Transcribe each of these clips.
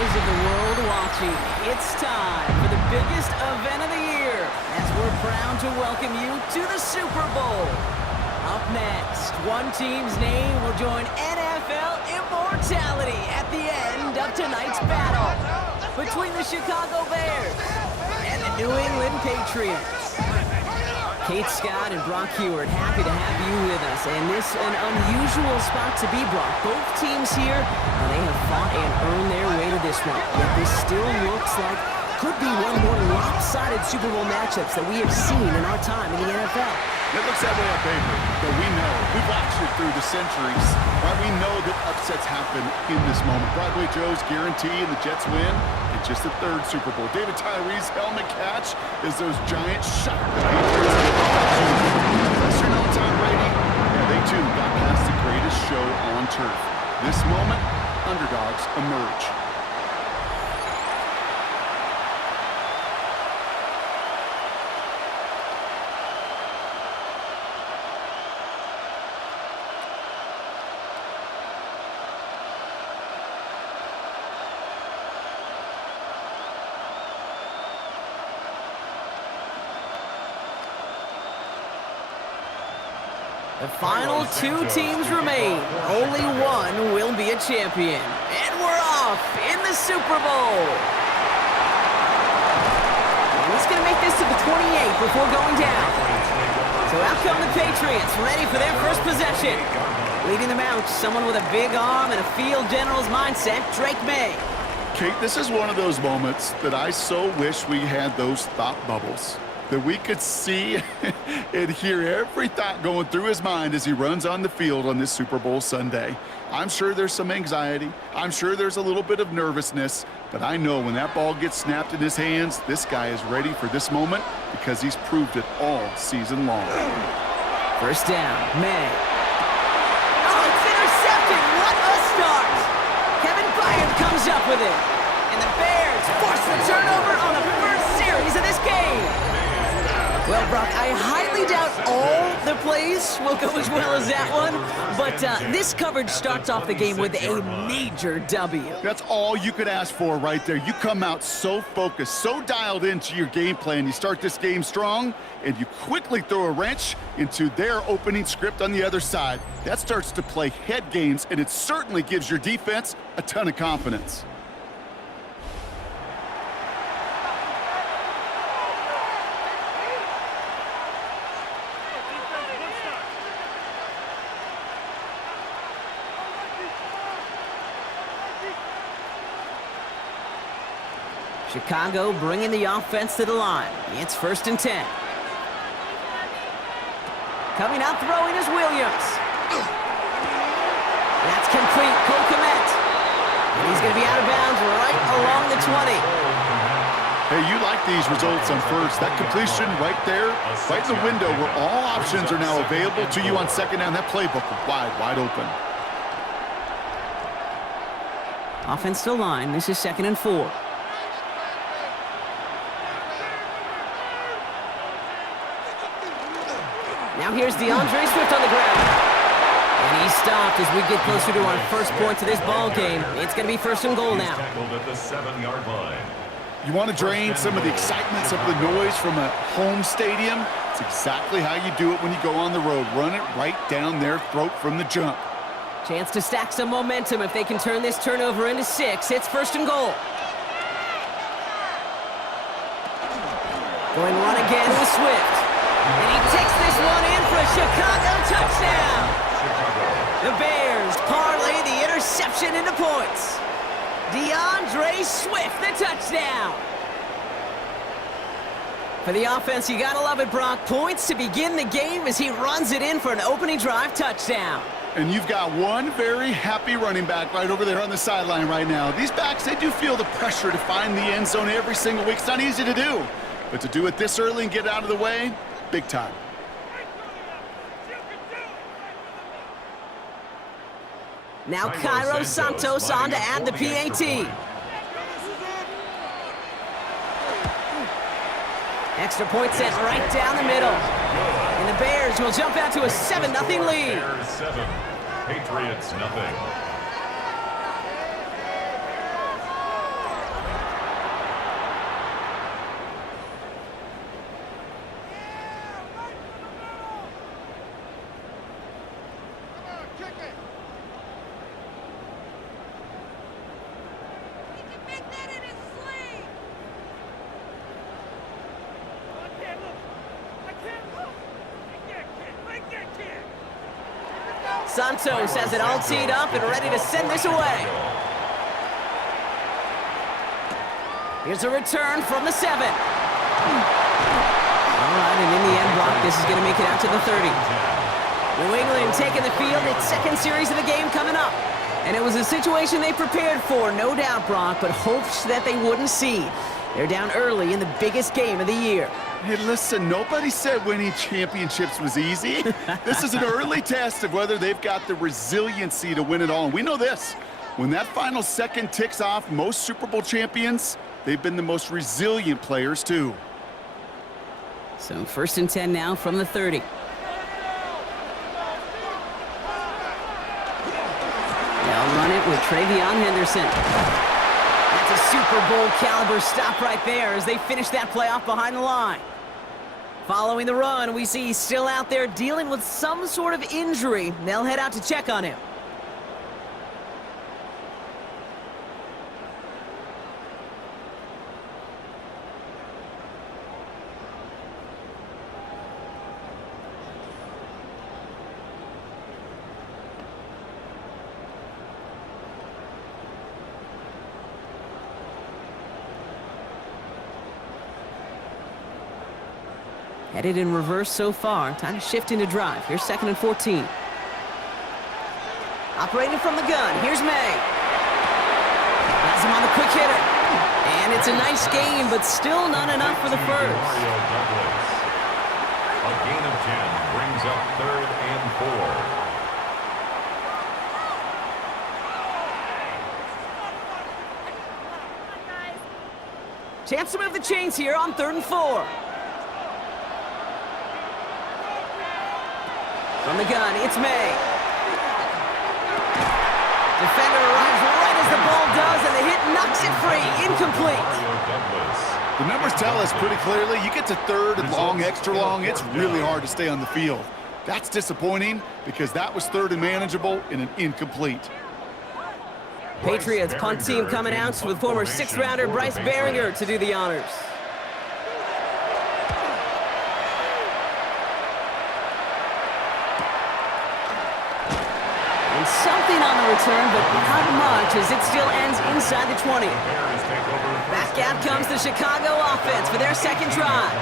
eyes of the world watching. It's time for the biggest event of the year as we're proud to welcome you to the Super Bowl. Up next, one team's name will join NFL immortality at the end of tonight's battle between the Chicago Bears and the New England Patriots. Kate Scott and Brock Heward, happy to have you with us. And this an unusual spot to be, Brock. Both teams here, they have fought and earned their way to this one. Yet this still looks like could be one more lopsided Super Bowl matchups that we have seen in our time in the NFL. It looks that way on paper, but we know. We've watched it through the centuries. Right? We know that upsets happen in this moment. Broadway Joe's guarantee and the Jets win. It's just the third Super Bowl. David Tyree's helmet catch is those Giants shock the Patriots. Lester known Tom Brady, yeah, they too got past the greatest show on turf. This moment, underdogs emerge. The final two teams remain. Only one will be a champion. And we're off in the Super Bowl. And he's going to make this to the 28 before going down. So out come the Patriots, ready for their first possession. Leading them out, someone with a big arm and a field general's mindset, Drake May. Kate, this is one of those moments that I so wish we had those thought bubbles, that we could see and hear every thought going through his mind as he runs on the field on this Super Bowl Sunday. I'm sure there's some anxiety. I'm sure there's a little bit of nervousness, but I know when that ball gets snapped in his hands, this guy is ready for this moment because he's proved it all season long. First down, May. Oh, it's intercepted. What a start. Kevin Byard comes up with it. And the Bears force the turnover on the first series of this game. Well, Brock, I highly doubt all the plays will go as well as that one, but this coverage starts off the game with a major W. That's all you could ask for right there. You come out so focused, so dialed into your game plan. You start this game strong, and you quickly throw a wrench into their opening script on the other side. That starts to play head games, and it certainly gives your defense a ton of confidence. Chicago bringing the offense to the line. It's 1st and 10. Coming out throwing is Williams. That's complete. Cole Kmet. And he's going to be out of bounds right along the 20. Hey, you like these results on first. That completion right there, right in the window where all options are now available to you on second down. That playbook wide open. Offense to line. This is 2nd and 4. Now here's DeAndre Swift on the ground. And he's stopped as we get closer to our first point to this ball game. It's going to be 1st and goal now. Tackled at the 7-yard line. You want to drain some of the excitement, some of the noise from a home stadium? It's exactly how you do it when you go on the road. Run it right down their throat from the jump. Chance to stack some momentum if they can turn this turnover into 6. It's 1st and goal. Going run again with Swift. And he takes this one in for a Chicago touchdown. The Bears parlay the interception into points. DeAndre Swift, the touchdown. For the offense, you gotta love it, Brock. Points to begin the game as he runs it in for an opening drive touchdown. And you've got one very happy running back right over there on the sideline right now. These backs, they do feel the pressure to find the end zone every single week. It's not easy to do. But to do it this early and get out of the way, big time. Now Cairo Santos on to add the PAT. Extra point set right down the middle. And the Bears will jump out to a 7-0 lead. Bears 7, Patriots 0. Santos has it all teed up and ready to send this away. Here's a return from the 7. All right, and in the end block, this is going to make it out to the 30. New England taking the field, its second series of the game coming up. And it was a situation they prepared for, no doubt, Brock, but hopes that they wouldn't see. They're down early in the biggest game of the year. Hey, listen, nobody said winning championships was easy. This is an early test of whether they've got the resiliency to win it all. And we know this. When that final second ticks off, most Super Bowl champions, they've been the most resilient players, too. So 1st and 10 now from the 30. They'll run it with Travion Henderson. That's a Super Bowl caliber stop right there as they finish that play off behind the line. Following the run, we see he's still out there dealing with some sort of injury. They'll head out to check on him. Headed in reverse so far. Time to shift into drive. Here's 2nd and 14. Operating from the gun. Here's May. Has him on the quick hitter. And it's a nice gain, but still not enough for the first. A gain of 10 brings up 3rd and 4. Chance to move the chains here on 3rd and 4. From the gun, it's May. Defender arrives right as the ball does, and the hit knocks it free. Incomplete. The numbers tell us pretty clearly, you get to 3rd and long, extra long, it's really hard to stay on the field. That's disappointing because that was 3rd and manageable in an incomplete. Patriots punt team coming out with former 6th-rounder Bryce Baringer to do the honors. Something on the return, but not much as it still ends inside the 20. Back out comes the Chicago offense for their 2nd drive.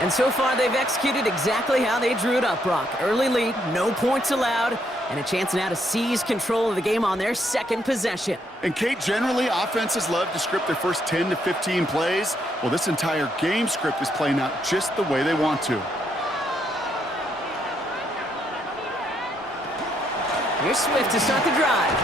And so far, they've executed exactly how they drew it up, Brock. Early lead, no points allowed, and a chance now to seize control of the game on their 2nd possession. And Kate, generally, offenses love to script their first 10 to 15 plays. Well, this entire game script is playing out just the way they want to. Here's Swift to start the drive.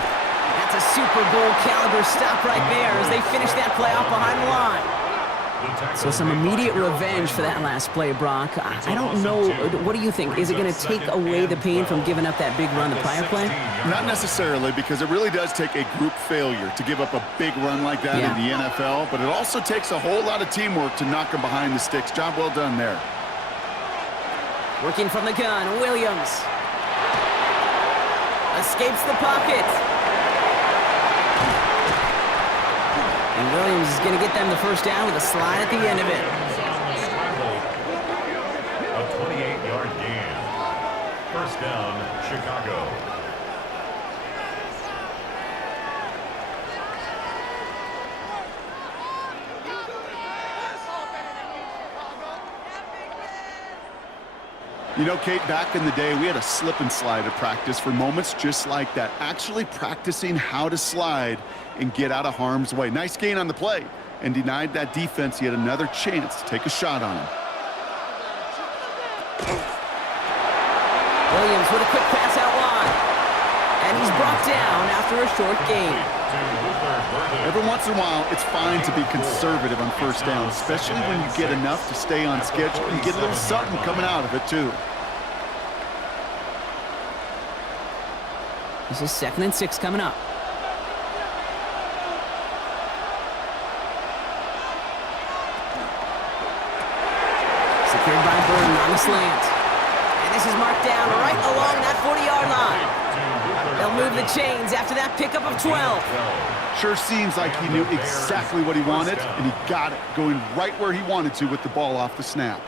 That's a Super Bowl caliber stop right there as they finish that play off behind the line. So some immediate revenge for that last play, Brock. I don't know. What do you think? Is it going to take away the pain from giving up that big run the prior play? Not necessarily, because it really does take a group failure to give up a big run like that in the NFL, but it also takes a whole lot of teamwork to knock them behind the sticks. Job well done there. Working from the gun, Williams. Escapes the pocket. And Williams is going to get them the first down with a slide at the end of it. A 28-yard gain. 1st down, Chicago. You know, Kate, back in the day, we had a slip and slide at practice for moments just like that. Actually practicing how to slide and get out of harm's way. Nice gain on the play, and denied that defense yet another chance to take a shot on him. Williams with a quick pass out wide. And he's brought down after a short gain. Every once in a while, it's fine to be conservative on 1st down, especially when you get enough to stay on schedule and get a little something coming out of it, too. This is 2nd and 6 coming up. Secured by Burton on the slant. And this is marked down right along that 40-yard line. They'll move the chains after that pickup of 12. Sure seems like he knew exactly what he wanted, and he got it, going right where he wanted to with the ball off the snap.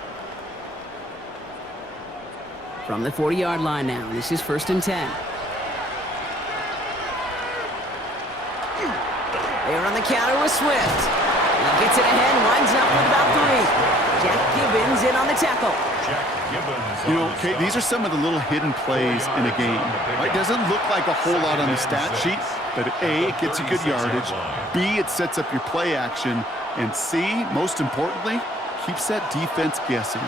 From the 40-yard line now, this is 1st and 10. They are on the counter with Swift. He gets it ahead, winds up with about 3. Jack Gibbons in on the tackle. You know, Kate, these are some of the little hidden plays in a game. Right? Doesn't look like a whole lot on the stat sheet, but A, it gets you good yardage. B, it sets up your play action. And C, most importantly, keeps that defense guessing.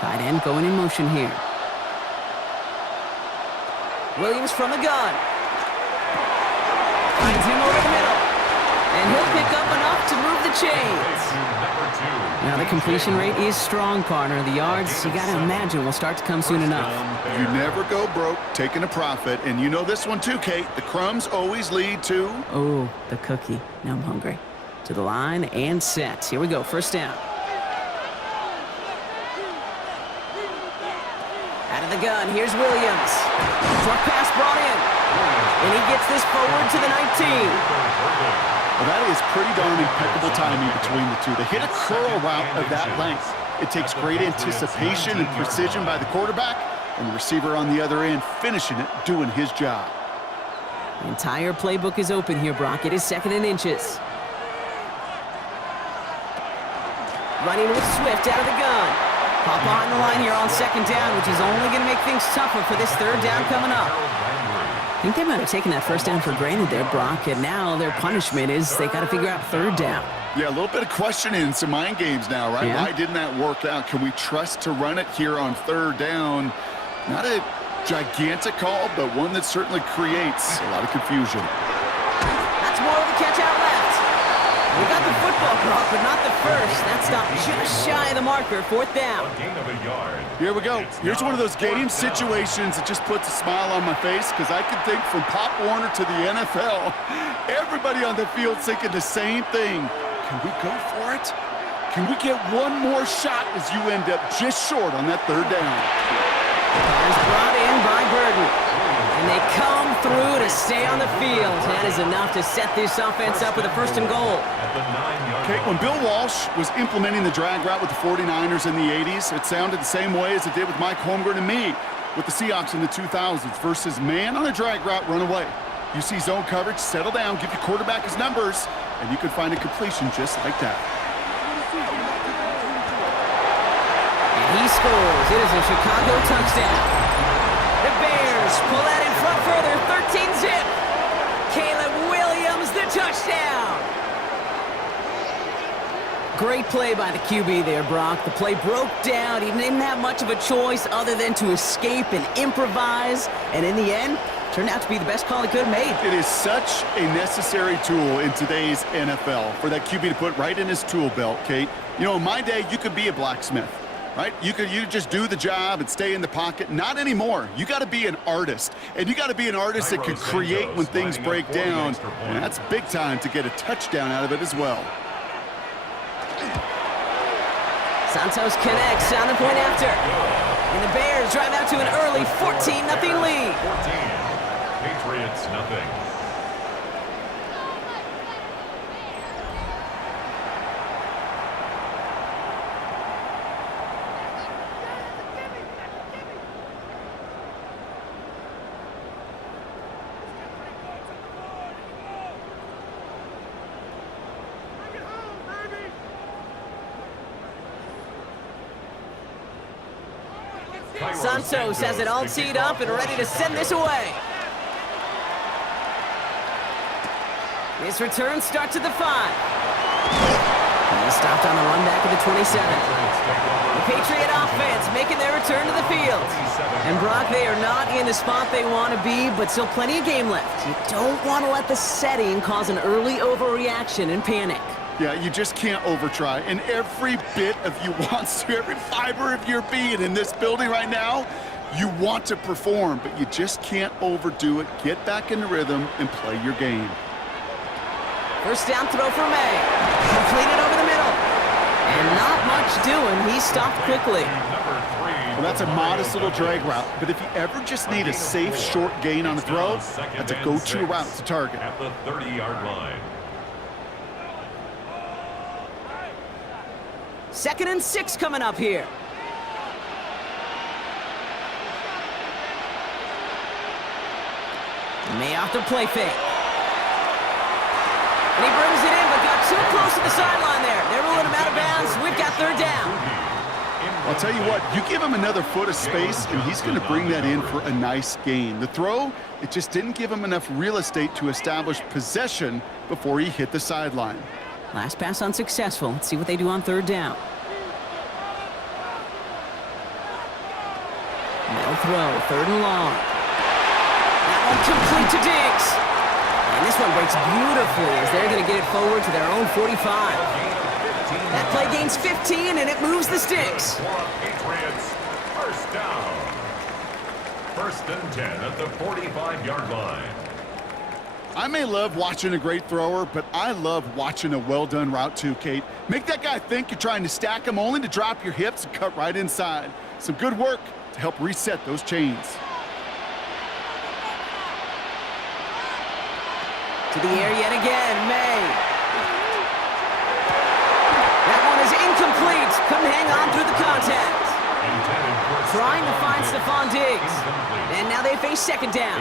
Tight end going in motion here. Williams from the gun. Finds him over the middle. And he'll pick up enough to move the chains. Now the completion rate is strong, partner. The yards, you got to imagine, will start to come soon enough. You never go broke taking a profit. And you know this one too, Kate. The crumbs always lead to... Oh, the cookie. Now I'm hungry. To the line and set. Here we go. First down. Out of the gun, here's Williams. Short pass brought in. And he gets this forward to the 19. Well, that is pretty darn impeccable timing between the two. They hit a curl route of that length. It takes great anticipation and precision by the quarterback, and the receiver on the other end finishing it, doing his job. The entire playbook is open here, Brock. It is 2nd and inches. Running with Swift out of the gun. Pop behind the line here on 2nd down, which is only going to make things tougher for this 3rd down coming up. I think they might have taken that 1st down for granted there, Brock, and now their punishment is they got to figure out 3rd down. Yeah, a little bit of questioning, some mind games now, right? Yeah. Why didn't that work out? Can we trust to run it here on 3rd down? Not a gigantic call, but one that certainly creates a lot of confusion. That's more of the catch out left. We got the football, Brock, but not the first. That stopped just shy of the marker. 4th down. Here we go. Here's one of those game situations that just puts a smile on my face because I can think from Pop Warner to the NFL, everybody on the field thinking the same thing. Can we go for it? Can we get one more shot as you end up just short on that 3rd down? Is brought in by Burden. And they come through to stay on the field. That is enough to set this offense up with a 1st and goal. Okay, when Bill Walsh was implementing the drag route with the 49ers in the 80s, it sounded the same way as it did with Mike Holmgren and me with the Seahawks in the 2000s versus man on a drag route, run away. You see zone coverage, settle down, give your quarterback his numbers, and you can find a completion just like that. And he scores. It is a Chicago touchdown. The Bears pull that in front further, 13-zip. Caleb Williams, the touchdown. Great play by the QB there, Brock. The play broke down. He didn't have much of a choice other than to escape and improvise. And in the end, turned out to be the best call he could have made. It is such a necessary tool in today's NFL for that QB to put right in his tool belt, Kate. You know, in my day, you could be a blacksmith. Right? You just do the job and stay in the pocket. Not anymore. You got to be an artist. And you got to be an artist that can create when things break down. And that's big time to get a touchdown out of it as well. Santos connects on the point after. And the Bears drive out to an early 14-0 lead. 14. Patriots, nothing. Santos has it all teed up and ready to send this away. His return starts at the 5. He stopped on the run back at the 27. The Patriot offense making their return to the field. And Brock, they are not in the spot they want to be, but still plenty of game left. You don't want to let the setting cause an early overreaction and panic. Yeah, you just can't overtry. And every bit of you wants to, every fiber of your being in this building right now, you want to perform, but you just can't overdo it. Get back in the rhythm and play your game. First down throw for May. Completed over the middle. And not much doing. He stopped quickly. Well, that's a modest little drag route, but if you ever just need a safe short gain on a throw, that's a go-to route to target. At the 30-yard line. 2nd and 6 coming up here. May off the play fake. And he brings it in, but got too close to the sideline there. They're ruling him out of bounds. We've got third down. I'll tell you what, you give him another foot of space, and he's going to bring that in for a nice gain. The throw, it just didn't give him enough real estate to establish possession before he hit the sideline. Last pass unsuccessful. Let's see what they do on third down. No throw, third and long. That one complete to Diggs. And this one breaks beautifully as they're going to get it forward to their own 45. That play gains 15, and it moves the sticks. Patriots, first down. First and 10 at the 45-yard line. I may love watching a great thrower, but I love watching a well-done route too, Kate. Make that guy think you're trying to stack him only to drop your hips and cut right inside. Some good work to help reset those chains. To the air yet again, May. That one is incomplete. Couldn't hang on through the contact. Trying to find Stephon Diggs. And now they face second down.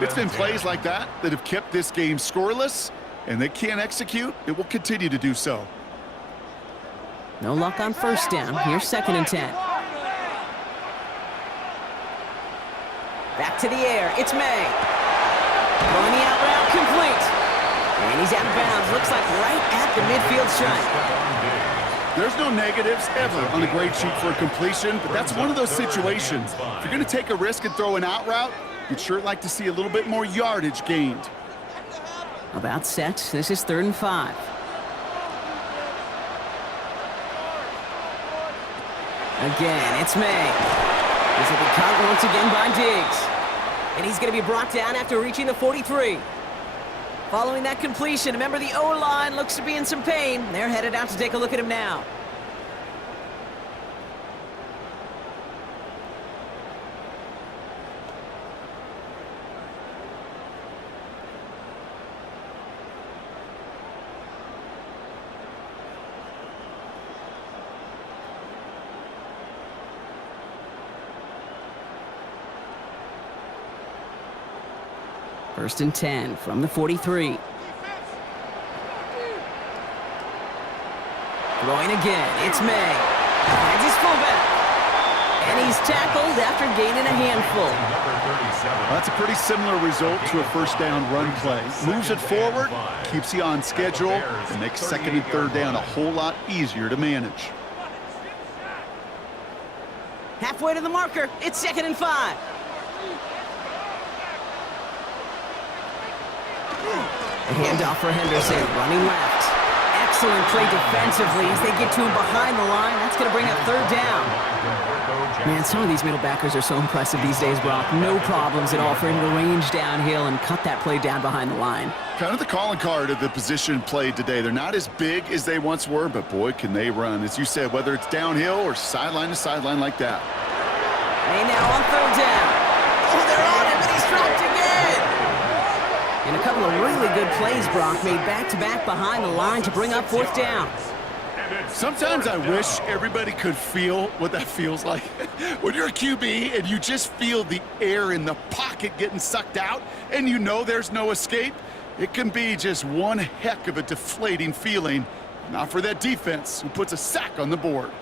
It's been plays like that that have kept this game scoreless, and they can't execute. It will continue to do so. No luck on first down. Here's second and 10. Back to the air. It's May. Throwing the out route complete. And he's out of bounds. Looks like right at the midfield stripe. There's no negatives ever on a grade sheet for a completion, but that's one of those situations. If you're going to take a risk and throw an out route, you'd sure like to see a little bit more yardage gained. About set. This is 3rd and 5. Again, it's May. This will be caught once again by Diggs. And he's going to be brought down after reaching the 43. Following that completion, remember the O-line looks to be in some pain. They're headed out to take a look at him now. First and 10 from the 43. Throwing again, it's May. Finds his fullback. And he's tackled after gaining a handful. That's a pretty similar result to a first down run play. Moves it forward, keeps you on schedule, and makes second and third down a whole lot easier to manage. Halfway to the marker, it's 2nd and 5. A handoff for Henderson, running left. Excellent play defensively as they get to him behind the line. That's going to bring up third down. Man, some of these middle backers are so impressive these days, Brock. No problems at all for him to range downhill and cut that play down behind the line. Kind of the calling card of the position played today. They're not as big as they once were, but boy, can they run. As you said, whether it's downhill or sideline to sideline like that. Hey, now on third down. Oh, they're on him, and he's dropped again. And a couple of really good plays, Brock, made back-to-back behind the line to bring up 4th down. Sometimes I wish everybody could feel what that feels like. When you're a QB and you just feel the air in the pocket getting sucked out and you know there's no escape, it can be just one heck of a deflating feeling. Not for that defense who puts a sack on the board.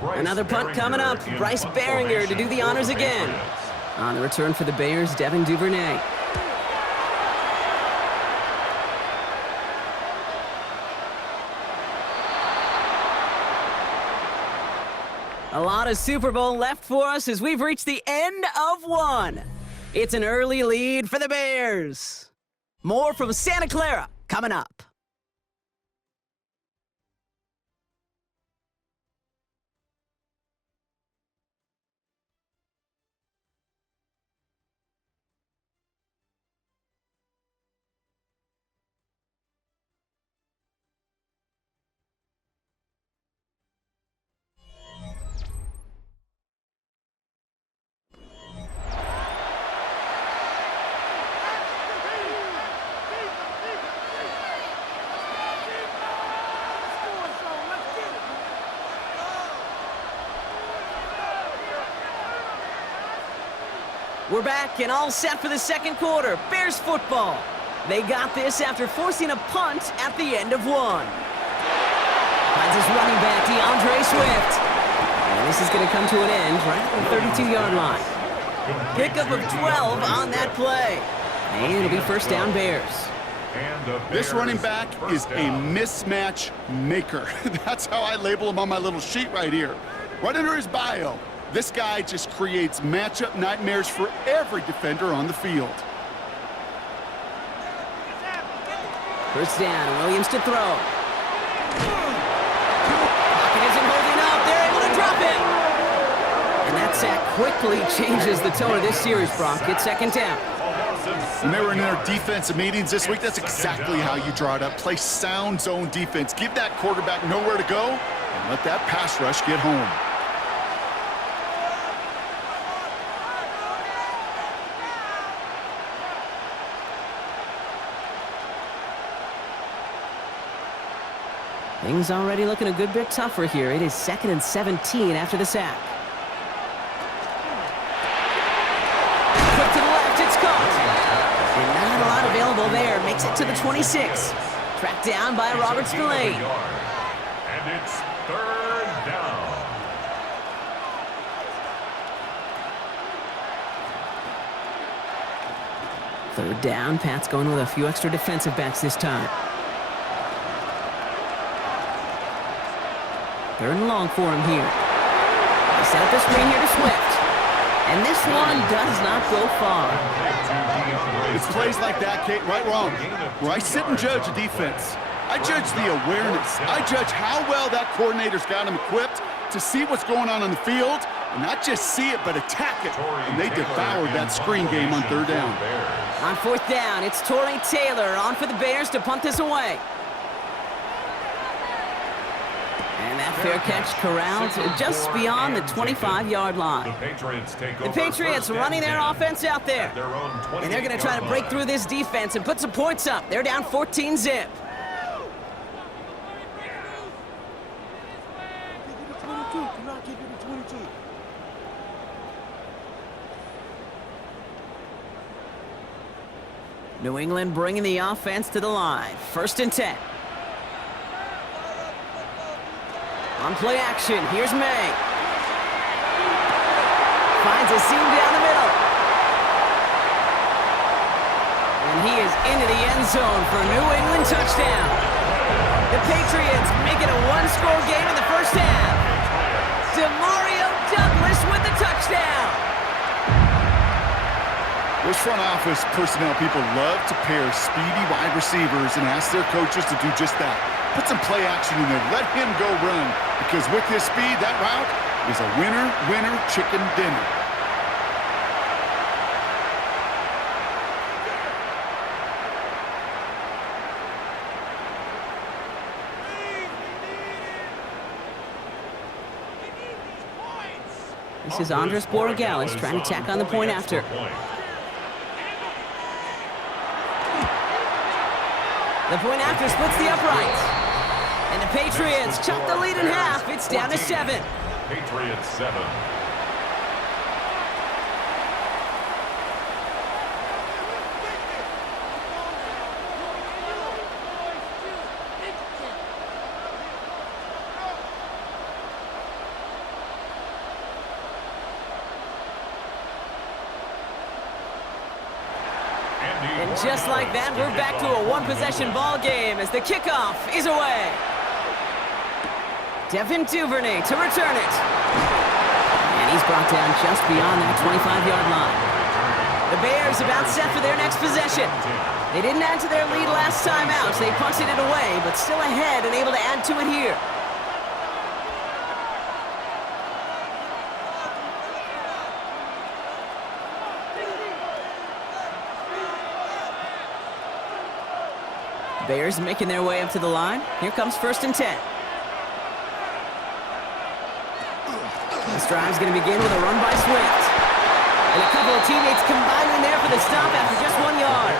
Another punt coming up. Bryce Behringer to do the honors again. On the return for the Bears, Devin Duvernay. A lot of Super Bowl left for us as we've reached the end of one. It's an early lead for the Bears. More from Santa Clara coming up. We're back and all set for the second quarter. Bears football. They got this after forcing a punt at the end of one. Finds his running back, DeAndre Swift. And this is going to come to an end right at the 32-yard line. Pickup of 12 on that play. And it'll be first down Bears. This running back is a mismatch maker. That's how I label him on my little sheet right here. Right under his bio, this guy just creates matchup nightmares for every defender on the field. First down, Williams to throw. Pocket isn't holding up. They're able to drop it. And that sack quickly changes the tone of this series, Brock. It's second down. When they were in their defensive meetings this week, that's exactly how you draw it up. Play sound zone defense. Give that quarterback nowhere to go, and let that pass rush get home. Things already looking a good bit tougher here. It is 2nd and 17 after the sack. Quick to the left, it's caught. And not a lot available there. Makes it to the 26. Tracked down by Robert Spillane. And it's third down. Third down, Pat's going with a few extra defensive backs this time. Third and long for him here. They set up the screen here to Swift. And this one does not go far. It's plays like that, Kate, right wrong. Where I sit and judge a defense, I judge the awareness. I judge how well that coordinator's got him equipped to see what's going on the field, and not just see it, but attack it. And they devoured that screen game on third down. On fourth down, it's Torrey Taylor on for the Bears to punt this away. And that fair catch corralled just beyond the 25-yard line. The Patriots running their offense out there. And they're going to try to break through this defense and put some points up. They're down 14-zip. New England bringing the offense to the line. 1st and 10. On play action, here's May. Finds a seam down the middle. And he is into the end zone for a New England touchdown. The Patriots make it a one-score game in the first half. Demario Douglas with the touchdown. Those front office personnel people love to pair speedy wide receivers and ask their coaches to do just that. Put some play action in there. Let him go run. Because with his speed, that route is a winner chicken dinner. This is Andres Borregales trying to tack on the point after. The point after splits the uprights. And the Patriots chop the lead in half. It's down to 7. Patriots 7. And just like that, we're back to a one-possession ball game as the kickoff is away. Devin Duvernay to return it. And he's brought down just beyond that 25-yard line. The Bears about set for their next possession. They didn't add to their lead last time out, so they punted it away, but still ahead and able to add to it here. Bears making their way up to the line. Here comes 1st and 10. This drive's going to begin with a run by Swift. And a couple of teammates combining there for the stop after just 1 yard.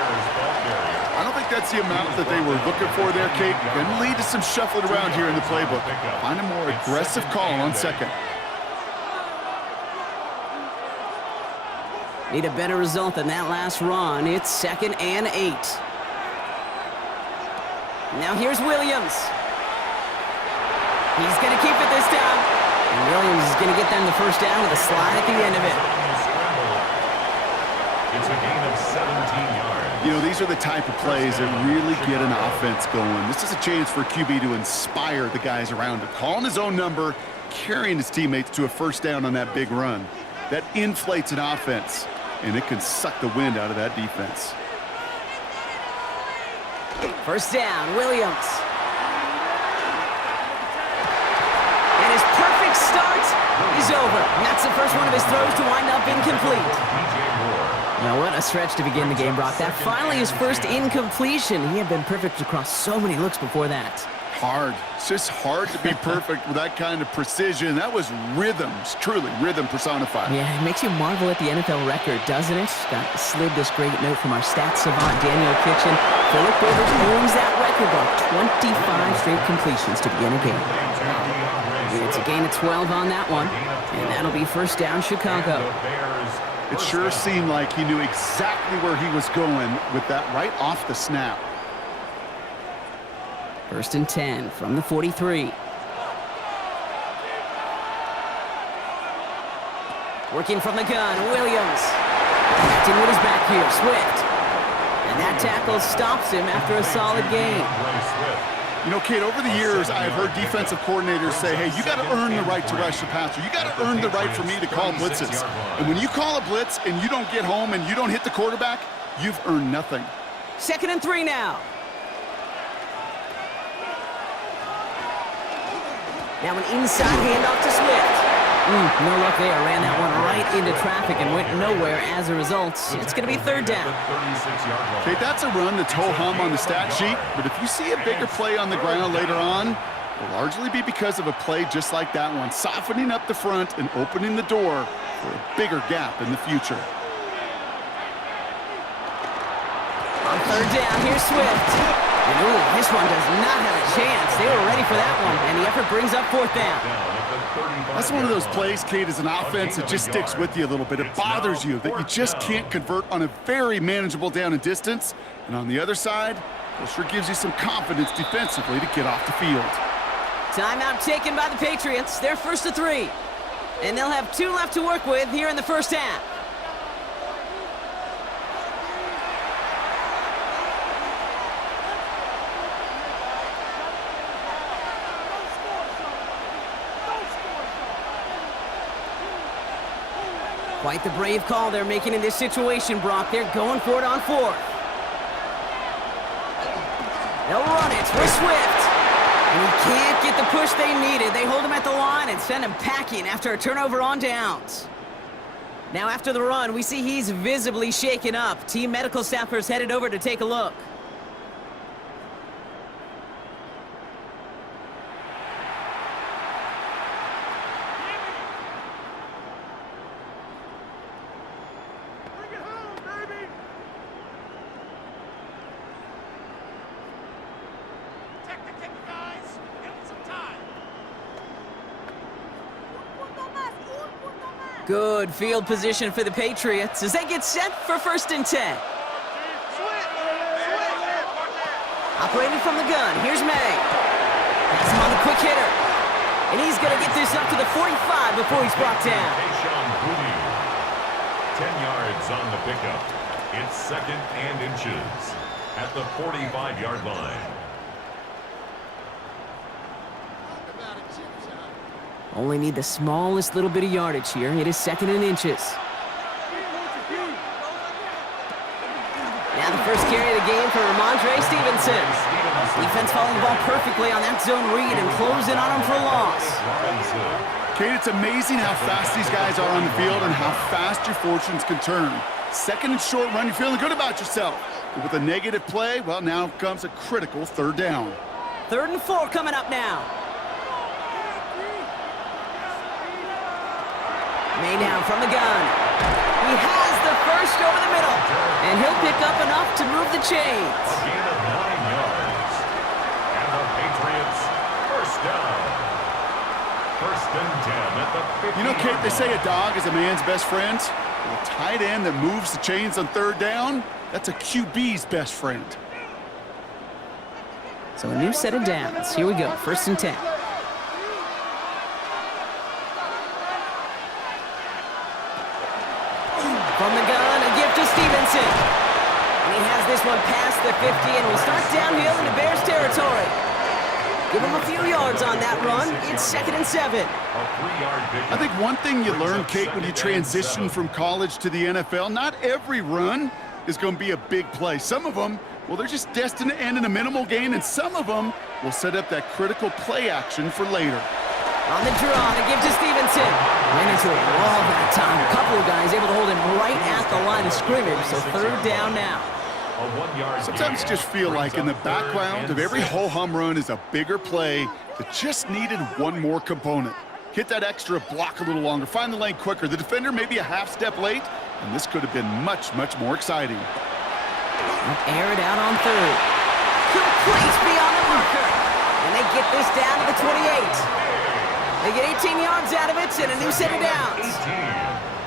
I don't think that's the amount that they were looking for there, Kate. Going to lead to some shuffling around here in the playbook. Find a more aggressive call on second. Need a better result than that last run. It's 2nd and 8. Now here's Williams. He's going to keep it this time. And Williams is going to get them the first down with a slide at the end of it. It's a gain of 17 yards. You know, these are the type of plays that really get an offense going. This is a chance for QB to inspire the guys around him. Calling his own number, carrying his teammates to a first down on that big run. That inflates an offense, and it can suck the wind out of that defense. First down, Williams. And his perfect start is over. And that's the first one of his throws to wind up incomplete. Now, what a stretch to begin the game, Brock. That finally his first incompletion. He had been perfect across so many looks before that. Hard. It's just hard to be perfect with that kind of precision. That was rhythm. It's truly rhythm personified. Yeah, it makes you marvel at the NFL record, doesn't it? Got slid this great note from our stats savant, Daniel Kitchen. Philip Rivers owns that record, Brock. 25 straight completions to begin a game. It's a gain of 12 on that one, and that'll be first down, Chicago. It sure seemed like he knew exactly where he was going with that right off the snap. First and 10 from the 43. Working from the gun, Williams. Acting with his back here, Swift. And that tackle stops him after a solid gain. You know, Kate, over the years, I've heard defensive coordinators say, hey, you got to earn the right to rush the passer. You got to earn the right for me to call blitzes. And when you call a blitz and you don't get home and you don't hit the quarterback, you've earned nothing. 2nd and 3 now. Now an inside handoff to Swift. No luck there. Ran that one right into traffic and went nowhere as a result. It's going to be 3rd down. Okay, that's a run that's ho-hum on the stat sheet, but if you see a bigger play on the ground later on, it'll largely be because of a play just like that one, softening up the front and opening the door for a bigger gap in the future. On 3rd down, here's Swift. And ooh, this one does not have a chance. They were ready for that one, and the effort brings up 4th down. That's one of those plays, Kate, as an offense that just sticks with you a little bit. It bothers you that you just can't convert on a very manageable down and distance. And on the other side, it sure gives you some confidence defensively to get off the field. Timeout taken by the Patriots. They're 1st and 3. And they'll have 2 left to work with here in the first half. Quite the brave call they're making in this situation, Brock. They're going for it on 4th. They'll run it with Swift. And he can't get the push they needed. They hold him at the line and send him packing after a turnover on downs. Now after the run, we see he's visibly shaken up. Team medical staffers headed over to take a look. Good field position for the Patriots as they get set for 1st and 10. Operating from the gun, here's May. That's him on the quick hitter. And he's going to get this up to the 45 before he's brought down. 10 yards on the pickup. It's 2nd and inches at the 45-yard line. Only need the smallest little bit of yardage here. It is 2nd and inches. Now the first carry of the game for Ramondre Stevenson. Defense following the ball perfectly on that zone read and closing on him for a loss. Kate, it's amazing how fast these guys are on the field and how fast your fortunes can turn. 2nd and short run, you're feeling good about yourself. But with a negative play, well, now comes a critical 3rd down. 3rd and 4 coming up now. May now from the gun. He has the first over the middle, and he'll pick up enough to move the chains. A gain of 9 yards. And the Patriots first down. First and 10 at the 50. You know, Kate, they say a dog is a man's best friend. Well, a tight end that moves the chains on third down, that's a QB's best friend. So a new set of downs. Here we go, first and 10. From the gun, a gift to Stevenson. And he has this one past the 50 and will start downhill into Bears territory. Give him a few yards on that run. It's second and 7. I think one thing you learn, Kate, when you transition from college to the NFL, not every run is going to be a big play. Some of them, well, they're just destined to end in a minimal gain, and some of them will set up that critical play action for later. On the draw, to give to Stevenson. Ran into a wall that time. A couple of guys able to hold him right at the line of scrimmage, so third down now. Sometimes you just feel like in the background of every ho-hum run is a bigger play that just needed one more component. Hit that extra block a little longer, find the lane quicker. The defender maybe a half step late, and this could have been much, much more exciting. Air it out on third. Complete beyond the marker. And they get this down to the 28. They get 18 yards out of it and a new set of downs.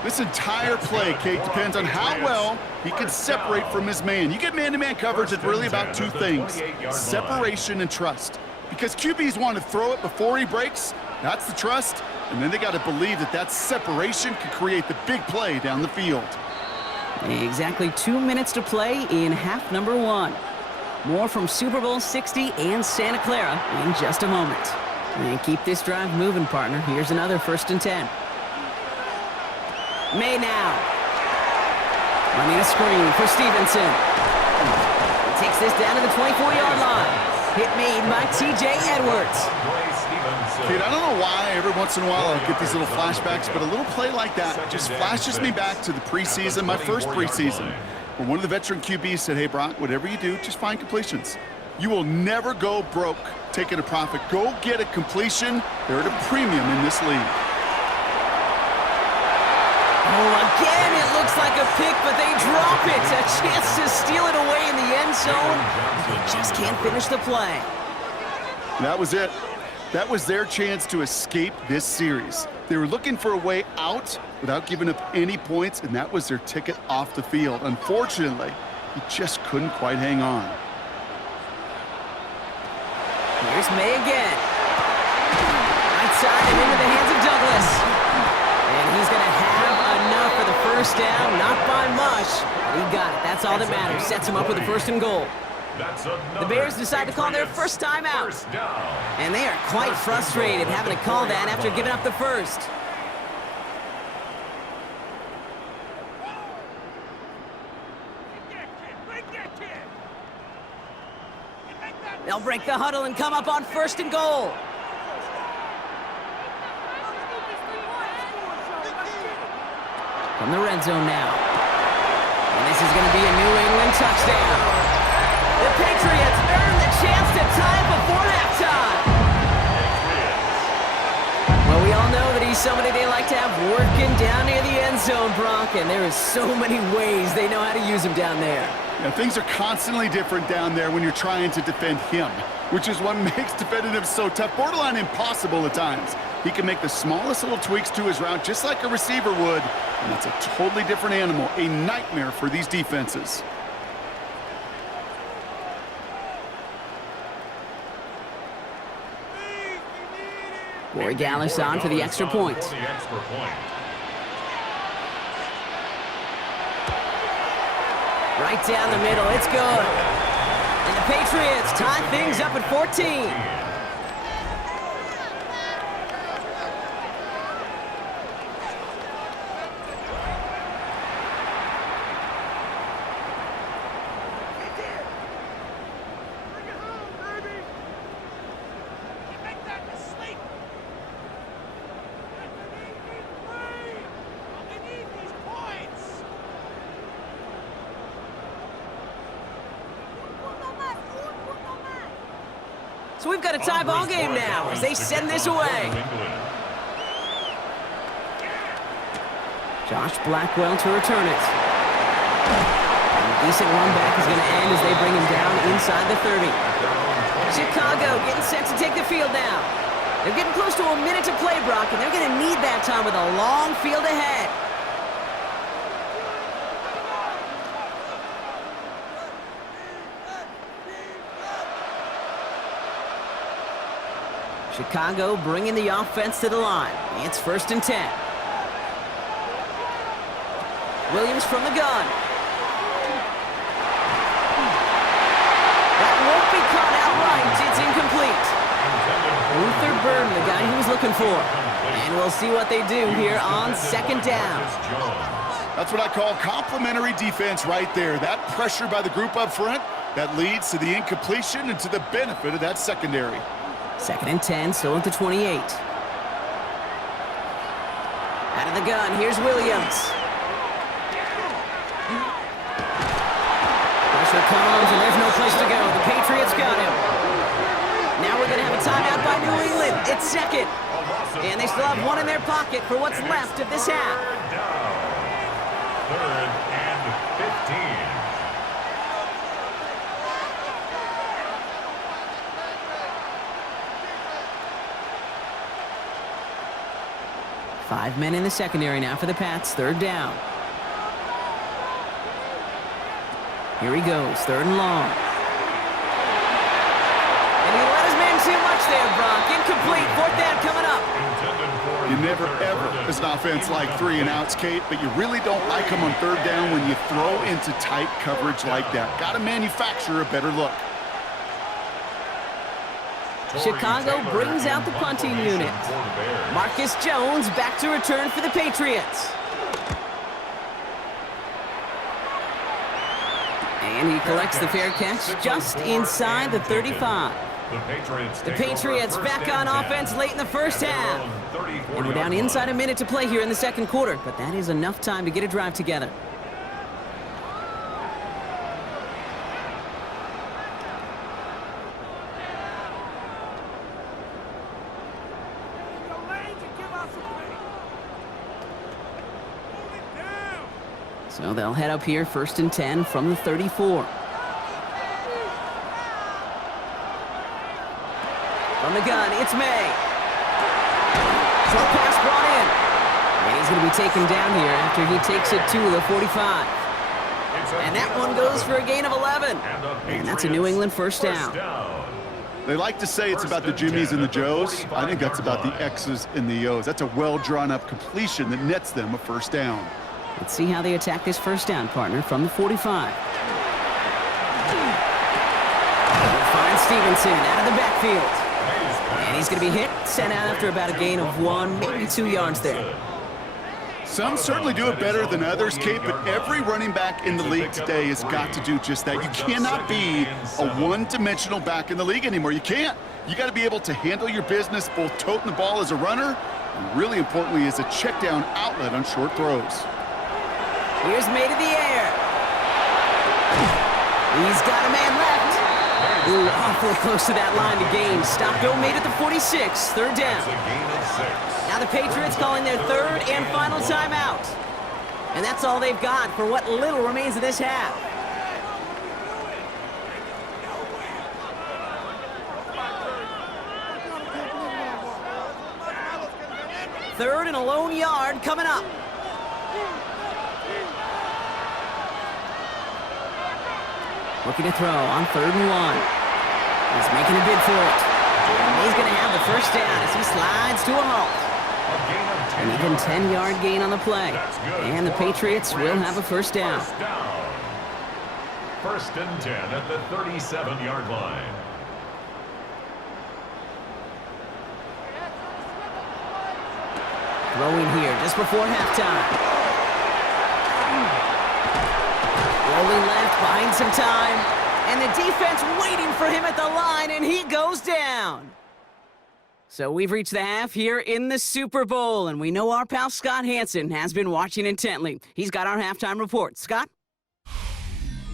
This entire play, Kate, depends on how well he can separate from his man. You get man-to-man coverage, it's really about two things, separation and trust. Because QBs want to throw it before he breaks, that's the trust, and then they got to believe that that separation can create the big play down the field. Exactly 2 minutes to play in half number 1. More from Super Bowl 60 and Santa Clara in just a moment. And keep this drive moving, partner. Here's another first and 10. May now. Running a screen for Stevenson. He takes this down to the 24-yard line. Hit made by T.J. Edwards. Kid, I don't know why every once in a while I get these little flashbacks, but a little play like that just flashes me back to the preseason, my first preseason, where one of the veteran QBs said, hey, Brock, whatever you do, just find completions. You will never go broke taking a profit. Go get a completion. They're at a premium in this league. Oh, again, it looks like a pick, but they drop it. A chance to steal it away in the end zone. They just can't finish the play. That was it. That was their chance to escape this series. They were looking for a way out without giving up any points, and that was their ticket off the field. Unfortunately, he just couldn't quite hang on. Here's May again. Right side and into the hands of Douglas. And he's going to have enough for the first down. Not by much. He got it. That's all that matters. Sets him up with a first and goal. The Bears decide to call their first timeout. And they are quite frustrated having to call that after giving up the first. They'll break the huddle and come up on first and goal. From the red zone now. And this is going to be a New England touchdown. The Patriots earn the chance to tie it before halftime. Well, we all know that he's somebody they like to have working down near the end zone, Brock, and there is so many ways they know how to use him down there. Yeah, things are constantly different down there when you're trying to defend him, which is what makes defending him so tough, borderline impossible at times. He can make the smallest little tweaks to his route just like a receiver would, and it's a totally different animal, a nightmare for these defenses. Corey Gallis on for the extra point. Right down the middle, it's good. And the Patriots tie things up at 14. So we've got a tie ball game now as they send this away. Josh Blackwell to return it. And a decent run back is going to end as they bring him down inside the 30. Chicago getting set to take the field now. They're getting close to a minute to play, Brock, and they're going to need that time with a long field ahead. Chicago bringing the offense to the line. It's 1st and 10. Williams from the gun. That won't be caught outright. It's incomplete. Luther Burden, the guy he was looking for. And we'll see what they do here on 2nd down. That's what I call complimentary defense right there. That pressure by the group up front, that leads to the incompletion and to the benefit of that secondary. 2nd and 10, still at the 28. Out of the gun, here's Williams. Pressure comes, and there's no place to go. The Patriots got him. Now we're going to have a timeout by New England. It's 2nd. And they still have one in their pocket for what's left of this half. 3rd and 15. 5 men in the secondary now for the Pats. 3rd down. Here he goes. 3rd and long. And he let his man too much there, Brock. Incomplete. 4th down coming up. You never, ever, as an offense, like 3 and outs, Kate, but you really don't like them on 3rd down when you throw into tight coverage like that. Got to manufacture a better look. Chicago brings out the punting unit. Marcus Jones back to return for the Patriots. And he collects the fair catch just inside the 35. The Patriots back on offense late in the 1st half. And we're down inside a minute to play here in the 2nd quarter, but that is enough time to get a drive together. So they'll head up here, 1st and 10 from the 34. From the gun, it's May. Short pass brought in. And he's going to be taken down here after he takes it to the 45. And that one goes for a gain of 11. And that's a New England 1st down. They like to say it's about the Jimmies and the Joes. I think that's about the X's and the O's. That's a well-drawn-up completion that nets them a 1st down. Let's see how they attack this 1st down, partner, from the 45. They'll find Stevenson out of the backfield. And he's going to be hit, sent out after about a gain of 1, maybe 2 yards there. Some certainly do it better than others, Kate, but every running back in the league today has got to do just that. You cannot be a one-dimensional back in the league anymore. You can't. You got to be able to handle your business, both toting the ball as a runner, and really importantly as a check-down outlet on short throws. Here's May to the air. He's got a man left. Ooh, awful close to that line to gain. Stopped May at the 46, 3rd down. Now the Patriots calling their 3rd and final timeout. And that's all they've got for what little remains of this half. Third and a lone yard coming up. Looking to throw on 3rd and 1. He's making a bid for it. And he's going to have the 1st down as he slides to a halt. An even 10-yard gain on the play. And the Patriots will have a 1st down. 1st and 10 at the 37-yard line. Throwing here just before halftime. Rolling left, buying some time. And the defense waiting for him at the line, and he goes down. So we've reached the half here in the Super Bowl, and we know our pal Scott Hansen has been watching intently. He's got our halftime report. Scott?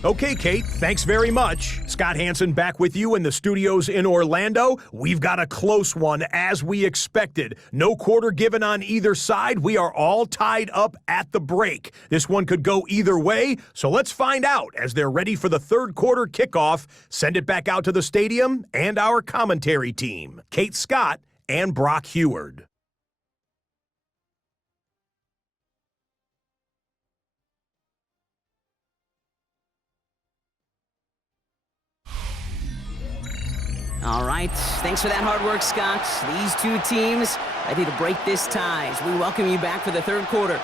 Okay, Kate, thanks very much. Scott Hansen back with you in the studios in Orlando. We've got a close one, as we expected. No quarter given on either side. We are all tied up at the break. This one could go either way, so let's find out as they're ready for the 3rd quarter kickoff. Send it back out to the stadium and our commentary team. Kate Scott and Brock Heward. All right, thanks for that hard work, Scott. These two teams ready to break this tie as we welcome you back for the third quarter.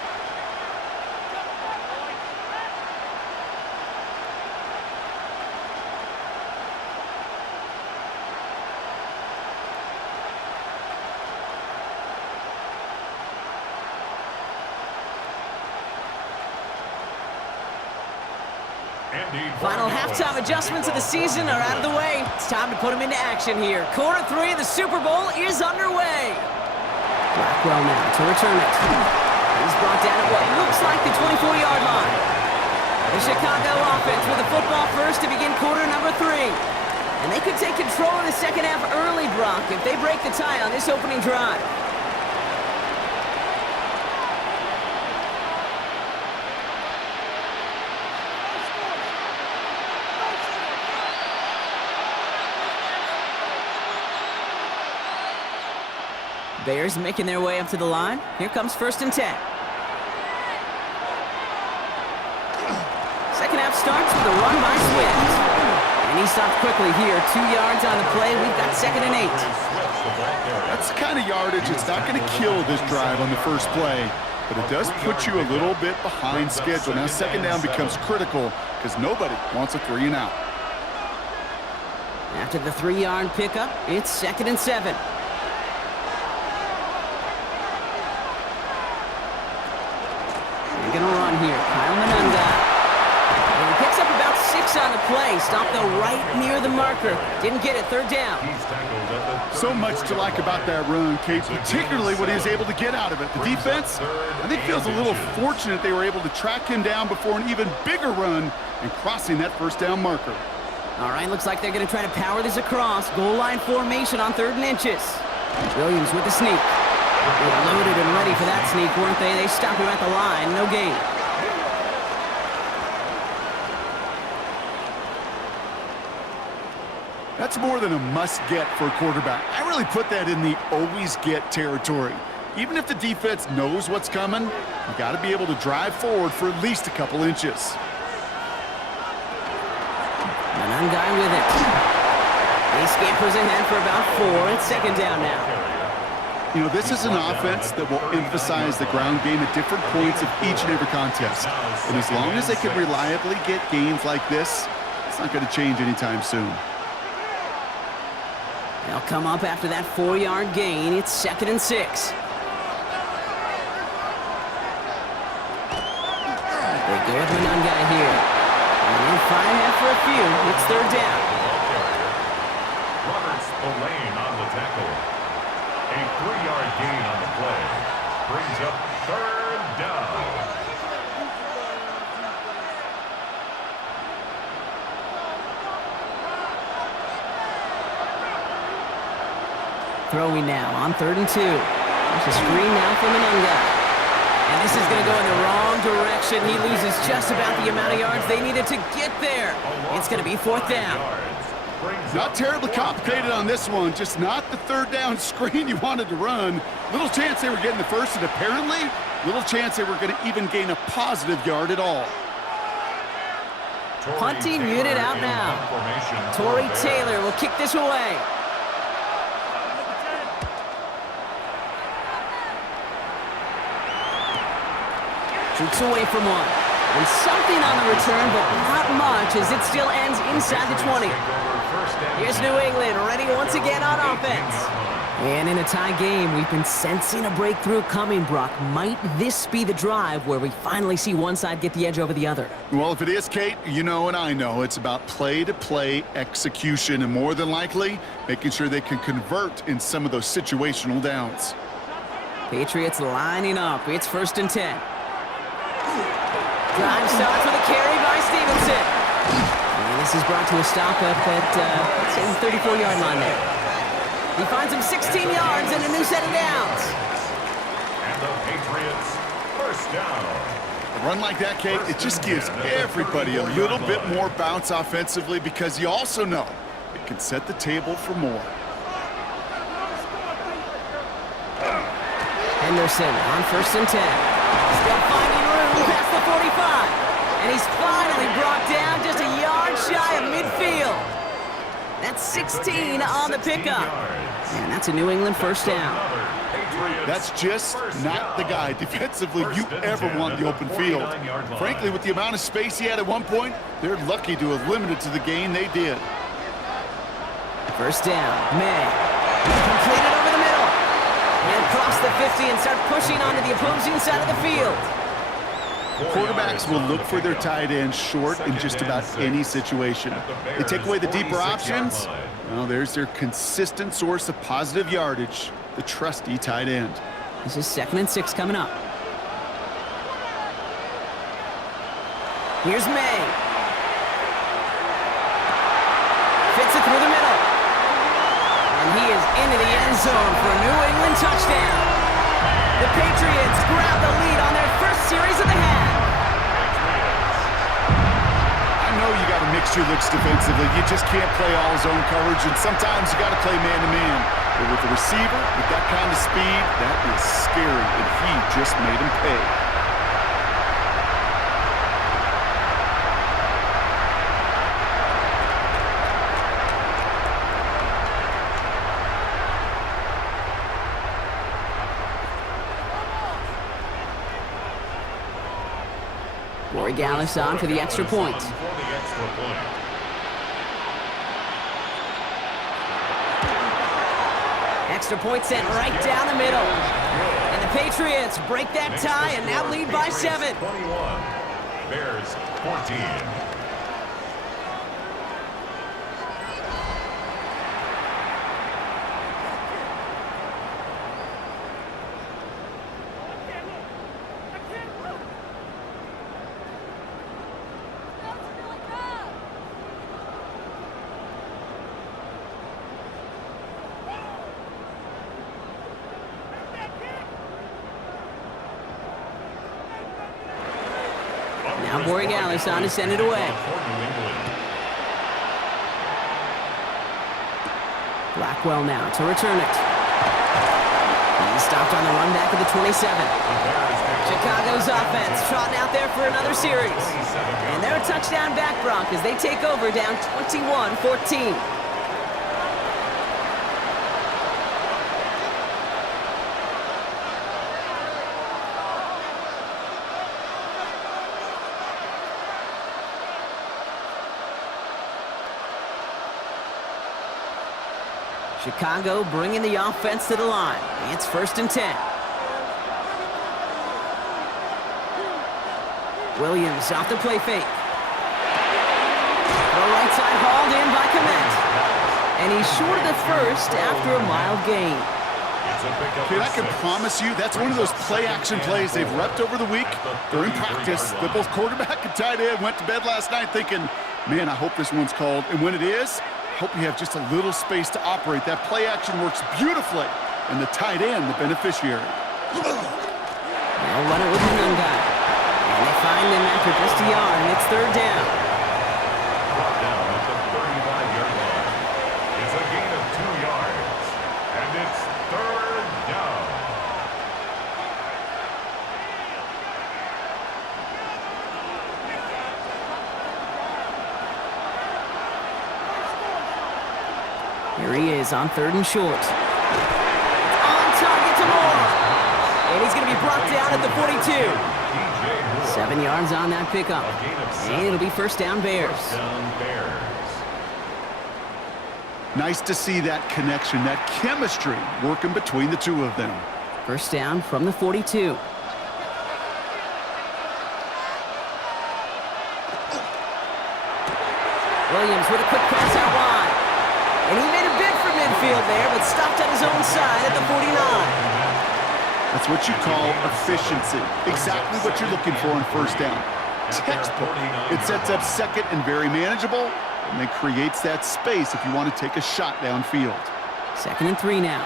Final halftime adjustments of the season are out of the way. It's time to put them into action here. Quarter 3 of the Super Bowl is underway. Blackwell now to return it. He's brought down at what looks like the 24-yard line. The Chicago offense with the football first to begin quarter number 3. And they could take control of the second half early, Brock, if they break the tie on this opening drive. Bears making their way up to the line. Here comes 1st and 10. Second half starts with a run by Swift. And he stopped quickly here. 2 yards on the play. We've got 2nd and 8. That's the kind of yardage it's not going to kill this drive on the first play, but it does put you a little bit behind schedule. Now 2nd down becomes critical because nobody wants a 3 and out. After the 3-yard pickup, it's 2nd and 7. Going to run here. Kyle Manunga. And he picks up about 6 on the play. Stopped though right near the marker. Didn't get it. 3rd down. So much to like about that run, Kate, particularly what he was able to get out of it. The defense, I think, feels a little fortunate they were able to track him down before an even bigger run and crossing that 1st down marker. All right, looks like they're going to try to power this across. Goal line formation on 3rd and inches. Williams with the sneak. They were loaded and ready for that sneak, weren't they? They stopped him at the line. No gain. That's more than a must-get for a quarterback. I really put that in the always-get territory. Even if the defense knows what's coming, you got to be able to drive forward for at least a couple inches. Manunga with it. He scampers ahead for about 4. It's 2nd down now. You know, this is an offense that will emphasize the ground game at different points of each and every contest. And as long as they can reliably get gains like this, it's not going to change anytime soon. They'll come up after that 4-yard gain. It's 2nd and 6. They go with Manunga here. And they'll find that for a few. It's 3rd down. Roberts Spillane on the tackle. A 3-yard gain on the play. Brings up 3rd down. Throwing now on 3rd and 2. There's a screen now for Manunga. And this is going to go in the wrong direction. He loses just about the amount of yards they needed to get there. It's going to be 4th down. Not terribly complicated on this one, just not the 3rd down screen you wanted to run. Little chance they were getting the first, and apparently little chance they were going to even gain a positive yard at all. Punting unit out now. Torrey Taylor will kick this away. Shoots away from 1. And something on the return, but not much, as it still ends inside the 20. Here's New England, ready once again on offense. And in a tie game, we've been sensing a breakthrough coming, Brock. Might this be the drive where we finally see one side get the edge over the other? Well, if it is, Kate, you know and I know it's about play-to-play execution, and more than likely, making sure they can convert in some of those situational downs. Patriots lining up. It's 1st and 10. Drive starts with a carry by Stevenson. And this is brought to a stop up at, say, the 34-yard line there. He finds him 16 yards and a new set of downs. And the Patriots, 1st down. A run like that, Kate, it just gives everybody a little bit more bounce offensively because you also know it can set the table for more. Henderson on 1st and 10. Still finding room past the 45. And he's finally brought down just a yard shy of midfield. That's 16 on the pickup. And that's a New England 1st down. That's just not the guy defensively you ever want in the open field. Frankly, with the amount of space he had at one point, they're lucky to have limited to the gain they did. 1st down, May. Completed over the middle. And cross the 50 and start pushing onto the opposing side of the field. Quarterbacks will look for their tight end short in just about any situation. They take away the deeper options. Well, there's their consistent source of positive yardage, the trusty tight end. This is 2nd and 6 coming up. Here's May. Fits it through the middle. And he is into the end zone for a New England touchdown. The Patriots grab the lead on their first series of the half. I know you got to mix your looks defensively. You just can't play all zone coverage, and sometimes you got to play man-to-man. But with the receiver, with that kind of speed, that is scary, and he just made him pay. Gallus on for the extra point. Extra point sent right down the middle. And the Patriots break that tie and now lead by 7. 21. Bears 14. Now Borregales on to send it away. Blackwell now to return it. He's stopped on the run back of the 27. Chicago's offense trotting out there for another series. And they're a touchdown back, Broncos. They take over down 21-14. Chicago bringing the offense to the line. It's 1st and 10. Williams off the play fake. The right side hauled in by Komet. And he's short of the first after a mild gain. Kid, I can promise you that's one of those play-action plays they've repped over the week. They're in practice. That both quarterback and tight end went to bed last night thinking, man, I hope this one's called. And when it is, hope you have just a little space to operate. That play action works beautifully, and the tight end, the beneficiary. They'll run it with the young guy. And they find him after just a yard, and it's 3rd down. Brought down at the 35-yard line. It's a gain of 2 yards, and it's 3rd down. Here he is on 3rd and short. On target to Moore. And he's going to be brought down at the 42. 7 yards on that pickup. And it'll be 1st down Bears. Nice to see that connection, that chemistry working between the two of them. 1st down from the 42. Williams with a quick pass out wide. And he made a bid for midfield there, but stopped on his own side at the 49. That's what you call efficiency. Exactly what you're looking for on 1st down. Textbook. It sets up 2nd and very manageable, and then creates that space if you want to take a shot downfield. 2nd and 3 now.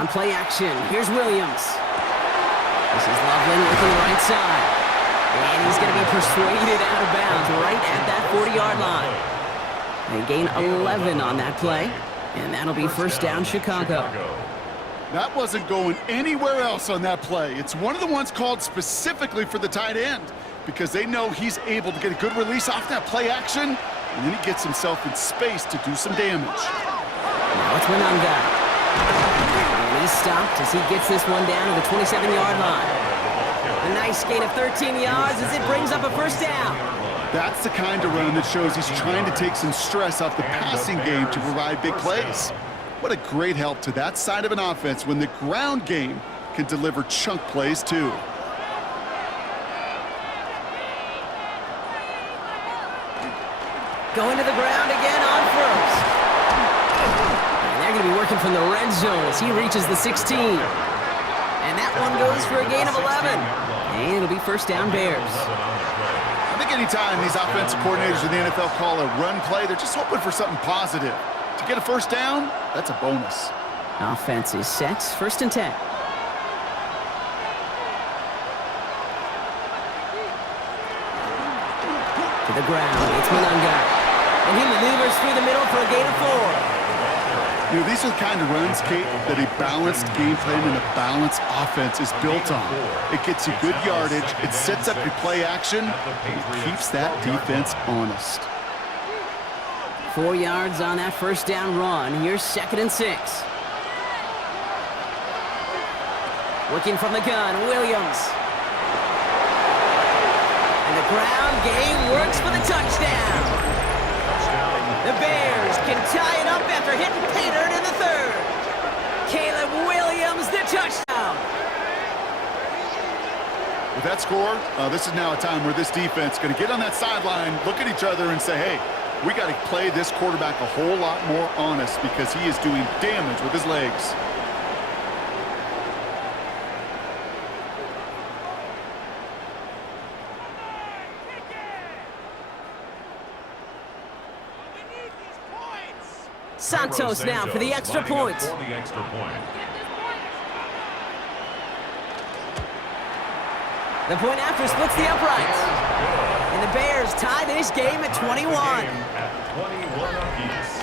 On play action, here's Williams. This is Loveland looking right side. And he's going to be persuaded out of bounds right at that 40-yard line. They gain 11 on that play. And that'll be first down, Chicago. That wasn't going anywhere else on that play. It's one of the ones called specifically for the tight end because they know he's able to get a good release off that play action, and then he gets himself in space to do some damage. Now it's Mananga. And he's stopped as he gets this one down to the 27-yard line. A nice gain of 13 yards as it brings up a first down. That's the kind of run that shows he's trying to take some stress off the passing game to provide big plays. What a great help to that side of an offense when the ground game can deliver chunk plays too. Going to the ground again on first. And they're going to be working from the red zone as he reaches the 16. And that one goes for a gain of 11. And it'll be first down Bears. I think anytime these offensive coordinators in the NFL call a run play, they're just hoping for something positive. To get a first down, that's a bonus. Offense is set. First and 10. To the ground. It's Mananga. And he maneuvers through the middle for a gain of 4. You know, these are the kind of runs, Kate, that a balanced game plan and a balanced offense is built on. It gets you good yardage, it sets up your play action, and it keeps that defense honest. 4 yards on that first down run. Here's second and 6. Working from the gun, Williams. And the ground game works for the touchdown. The Bears can tie it up after hitting Pater in the third. Caleb Williams, the touchdown. With that score, this is now a time where this defense is going to get on that sideline, look at each other and say, hey, we got to play this quarterback a whole lot more honest because he is doing damage with his legs. Santos now for the extra point. The point after splits the uprights. And the Bears tie this game at 21. At 21 apiece.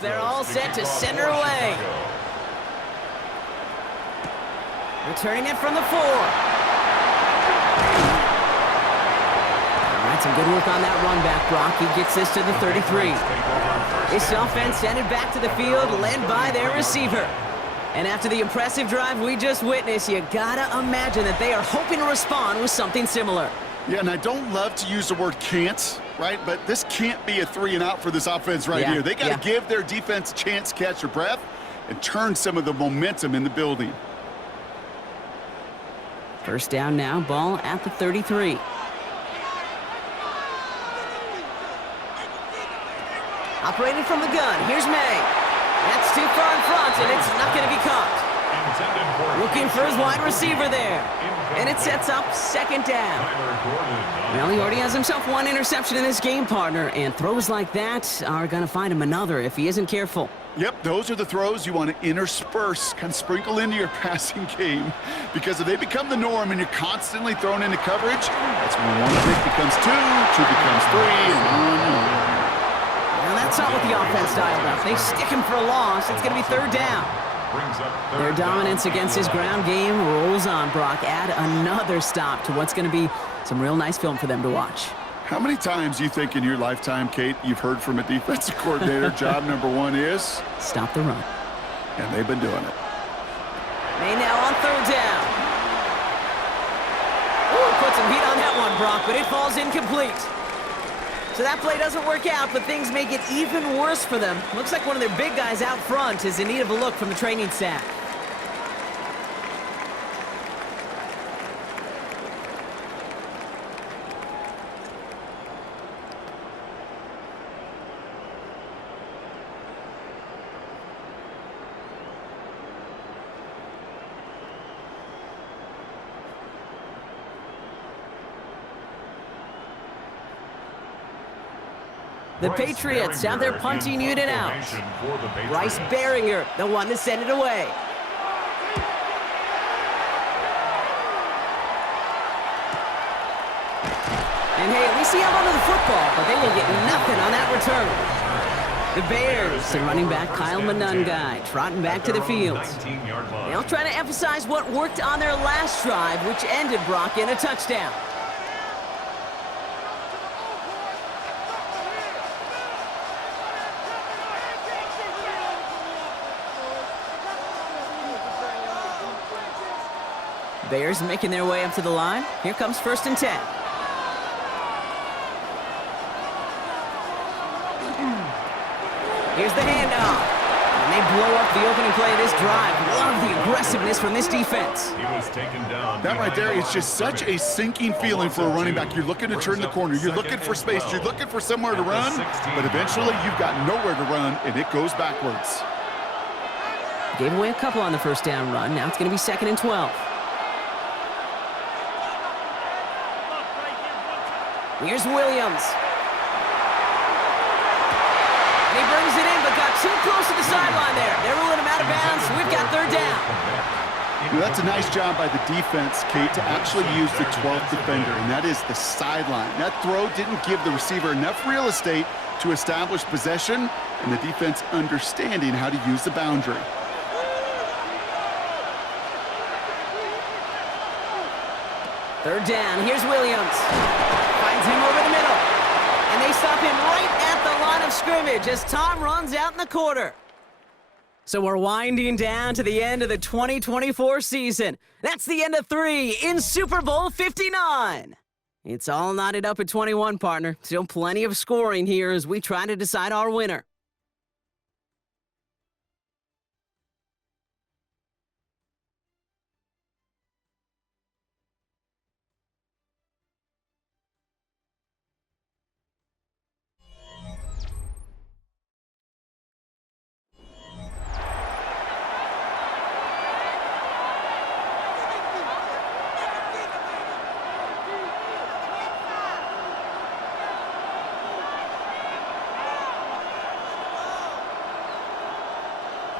They're all set to send her away. Returning it from the 4. All right, some good work on that run back, Brock. He gets this to the 33. This offense sent it back to the field, led by their receiver. And after the impressive drive we just witnessed, you gotta imagine that they are hoping to respond with something similar. Yeah, and I don't love to use the word can't, right? But this can't be a 3-and-out for this offense right here. They got to give their defense a chance to catch their breath and turn some of the momentum in the building. First down now, ball at the 33. Operating from the gun, here's May. That's too far in front, and it's not going to be caught. Looking for his wide receiver there. And it sets up second down. Well, he already has himself one interception in his game, partner, and throws like that are going to find him another if he isn't careful. Yep, those are the throws you want to intersperse, kind of sprinkle into your passing game, because if they become the norm and you're constantly thrown into coverage, that's when one pick becomes 2 becomes 3, and on. Well, that's not what the offense dialed up. They stick him for a loss. It's going to be third down. Their dominance against his ground game rolls on, Brock. Add another stop to what's going to be some real nice film for them to watch. How many times do you think in your lifetime, Kate, you've heard from a defensive coordinator, job number 1 is? Stop the run. And they've been doing it. May now on third down. Ooh, put some heat on that one, Brock, but it falls incomplete. So that play doesn't work out, but things make it even worse for them. Looks like one of their big guys out front is in need of a look from the training staff. The Patriots have their punting unit out. Bryce Patriots. Behringer, the one to send it away. And hey, at least he held onto the football, but they will get nothing on that return. The Bears, the running back Kyle Manungai, trotting back to the field. They'll try to emphasize what worked on their last drive, which ended Brock in a touchdown. Bears making their way up to the line. Here comes 1st and 10. Here's the handoff. And they blow up the opening play of this drive. Love the aggressiveness from this defense. He was taken down. That right there is just such a sinking feeling for a running back. You're looking to turn the corner. You're looking for space. You're looking for somewhere to run. But eventually, you've got nowhere to run, and it goes backwards. Gave away a couple on the first down run. Now it's going to be 2nd and 12. Here's Williams. He brings it in, but got too close to the sideline there. They're ruling him out of bounds. We've got 3rd down. That's a nice job by the defense, Kate, to actually use the 12th defender, and that is the sideline. That throw didn't give the receiver enough real estate to establish possession, and the defense understanding how to use the boundary. Third down. Here's Williams. Finds him over the middle. And they stop him right at the line of scrimmage as Tom runs out in the quarter. So we're winding down to the end of the 2024 season. That's the end of 3 in Super Bowl 59. It's all knotted up at 21, partner. Still plenty of scoring here as we try to decide our winner.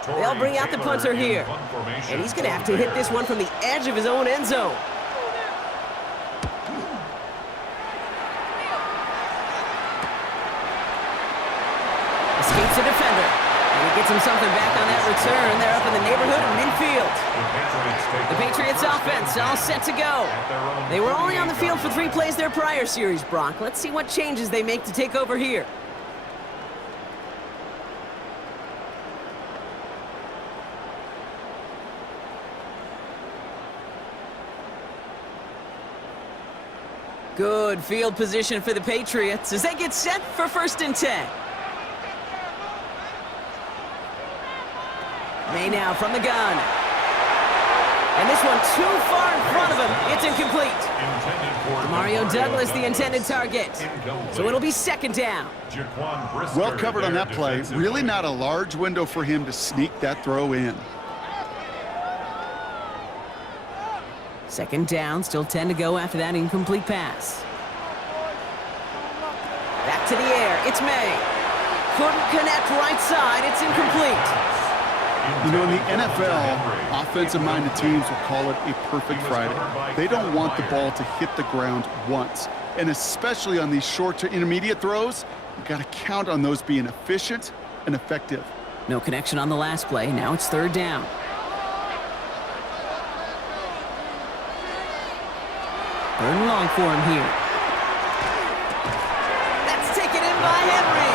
They'll bring out the punter here. And he's going to have to hit this one from the edge of his own end zone. Escapes the defender. And he gets him something back on that return. They're up in the neighborhood of midfield. The Patriots offense all set to go. They were only on the field for 3 plays their prior series, Brock. Let's see what changes they make to take over here. Good field position for the Patriots as they get set for 1st and 10. May now from the gun. And this one too far in front of him. It's incomplete. Mario Douglas, the intended target. So it'll be 2nd down. Well covered on that play. Really not a large window for him to sneak that throw in. 2nd down, still 10 to go after that incomplete pass. Back to the air, it's May. Couldn't connect right side, it's incomplete. You know, in the NFL, offensive-minded teams will call it a perfect Friday. They don't want the ball to hit the ground once. And especially on these short to intermediate throws, you've got to count on those being efficient and effective. No connection on the last play, now it's 3rd down. Third and long for him here. That's taken in by Henry.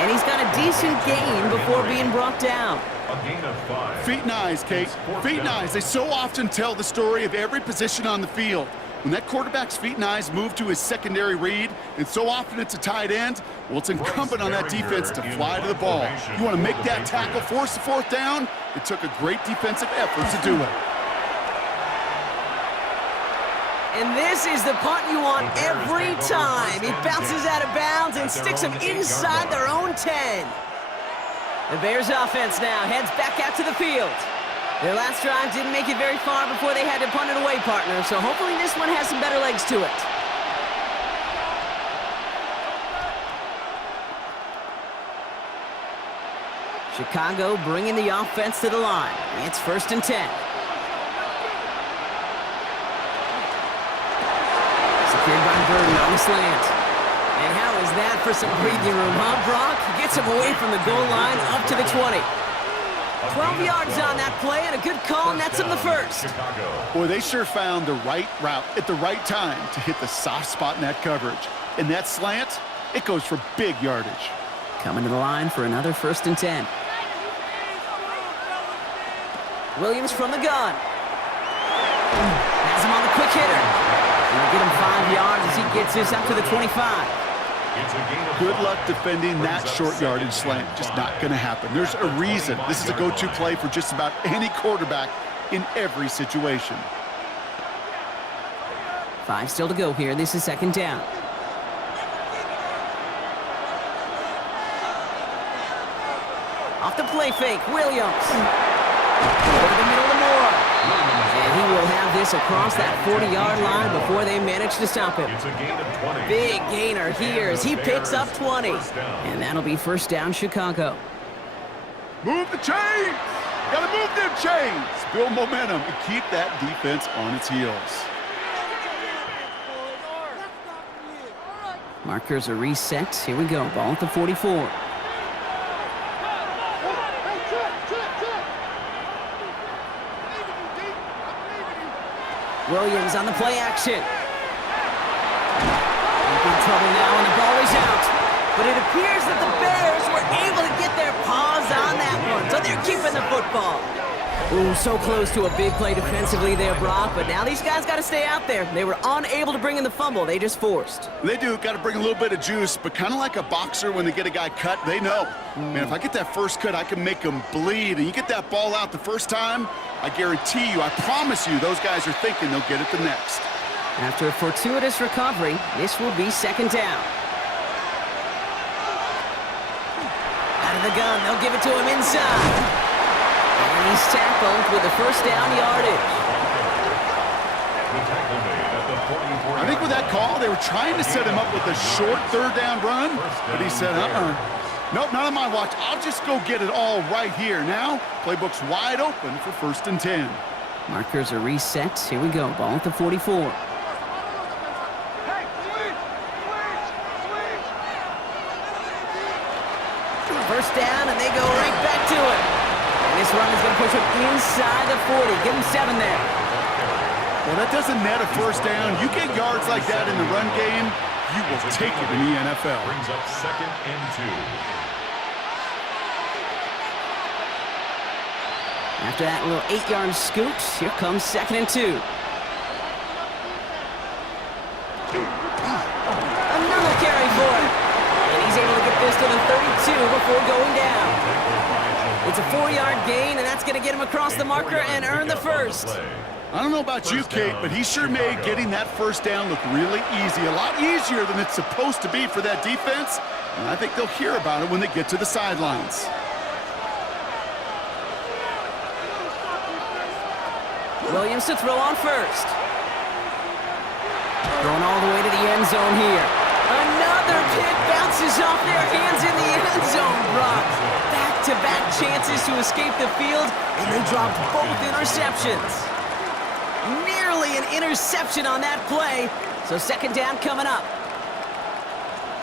And he's got a decent gain before being brought down. A gain of 5. Feet and eyes, Kate. Feet and eyes. They so often tell the story of every position on the field. When that quarterback's feet and eyes move to his secondary read, and so often it's a tight end, well, it's incumbent on that defense to fly to the ball. You want to make that tackle, force the 4th down? It took a great defensive effort to do it. And this is the punt you want every time. He bounces out of bounds and sticks them inside their own 10. The Bears offense now heads back out to the field. Their last drive didn't make it very far before they had to punt it away, partner, so hopefully this one has some better legs to it. Chicago bringing the offense to the line. It's 1st and 10. Secured by Burton on the slant. And how is that for some breathing room, huh, Brock? Gets him away from the goal line up to the 20. 12 yards on that play, and a good call nets him the first. Boy, they sure found the right route at the right time to hit the soft spot in that coverage. And that slant, it goes for big yardage. Coming to the line for another 1st and 10. Williams from the gun. Has him on the quick hitter. He'll get him 5 yards as he gets this up to the 25. Good luck defending that short yardage slant. Just not going to happen. There's a reason this is a go-to play for just about any quarterback in every situation. 5 still to go here. This is 2nd down. Off the play fake, Williams. Over the middle to Moore. And he will have this across that 40-yard line before they manage to stop him. It's a gain of 20. Big gainer here as he picks up 20. And that'll be 1st down, Chicago. Move the chains! Gotta move them chains! Build momentum and keep that defense on its heels. Markers are reset. Here we go. Ball at the 44. Williams on the play action. In trouble now, and the ball is out. But it appears that the Bears were able to get their paws on that one, so they're keeping the football. Ooh, so close to a big play defensively there, Brock, but now these guys got to stay out there. They were unable to bring in the fumble. They just forced. They do. Got to bring a little bit of juice, but kind of like a boxer when they get a guy cut, they know. Man, if I get that first cut, I can make them bleed. And you get that ball out the first time, I guarantee you, I promise you, those guys are thinking they'll get it the next. After a fortuitous recovery, this will be 2nd down. Out of the gun, they'll give it to him inside. And he's tackled with the 1st down yardage. I think with that call, they were trying to set him up with a short 3rd down run, but he said, nope, not on my watch. I'll just go get it all right here. Now, playbook's wide open for 1st and 10. Markers are reset. Here we go. Ball at the 44. First down, and they go right back to it. And this run is going to push him inside the 40. Give him 7 there. Well, that doesn't net a 1st down. You get yards like that in the run game, you will take it in the NFL. Brings up 2nd and 2. After that little 8-yard scoot, here comes 2nd and 2. Another carry for him. And he's able to get this to the 32 before going down. It's a 4-yard gain, and that's going to get him across the marker and earn the 1st. I don't know about you, Kate, but he sure made getting that 1st down look really easy. A lot easier than it's supposed to be for that defense. And I think they'll hear about it when they get to the sidelines. Williams to throw on 1st. Going all the way to the end zone here. Another pick bounces off their hands in the end zone, Brock. Back-to-back chances to escape the field, and they dropped both interceptions. Nearly an interception on that play, so 2nd down coming up.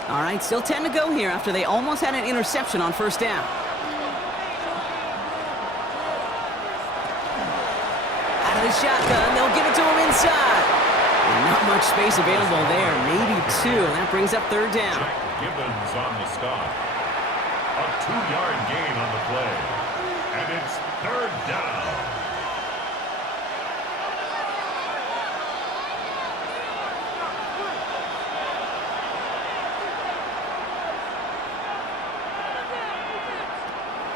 All right, still 10 to go here after they almost had an interception on 1st down. Out of the shotgun, they'll give it to him inside. And not much space available there, maybe 2, and that brings up 3rd down. Jack Gibbons on the stop. A 2-yard gain on the play. And it's 3rd down.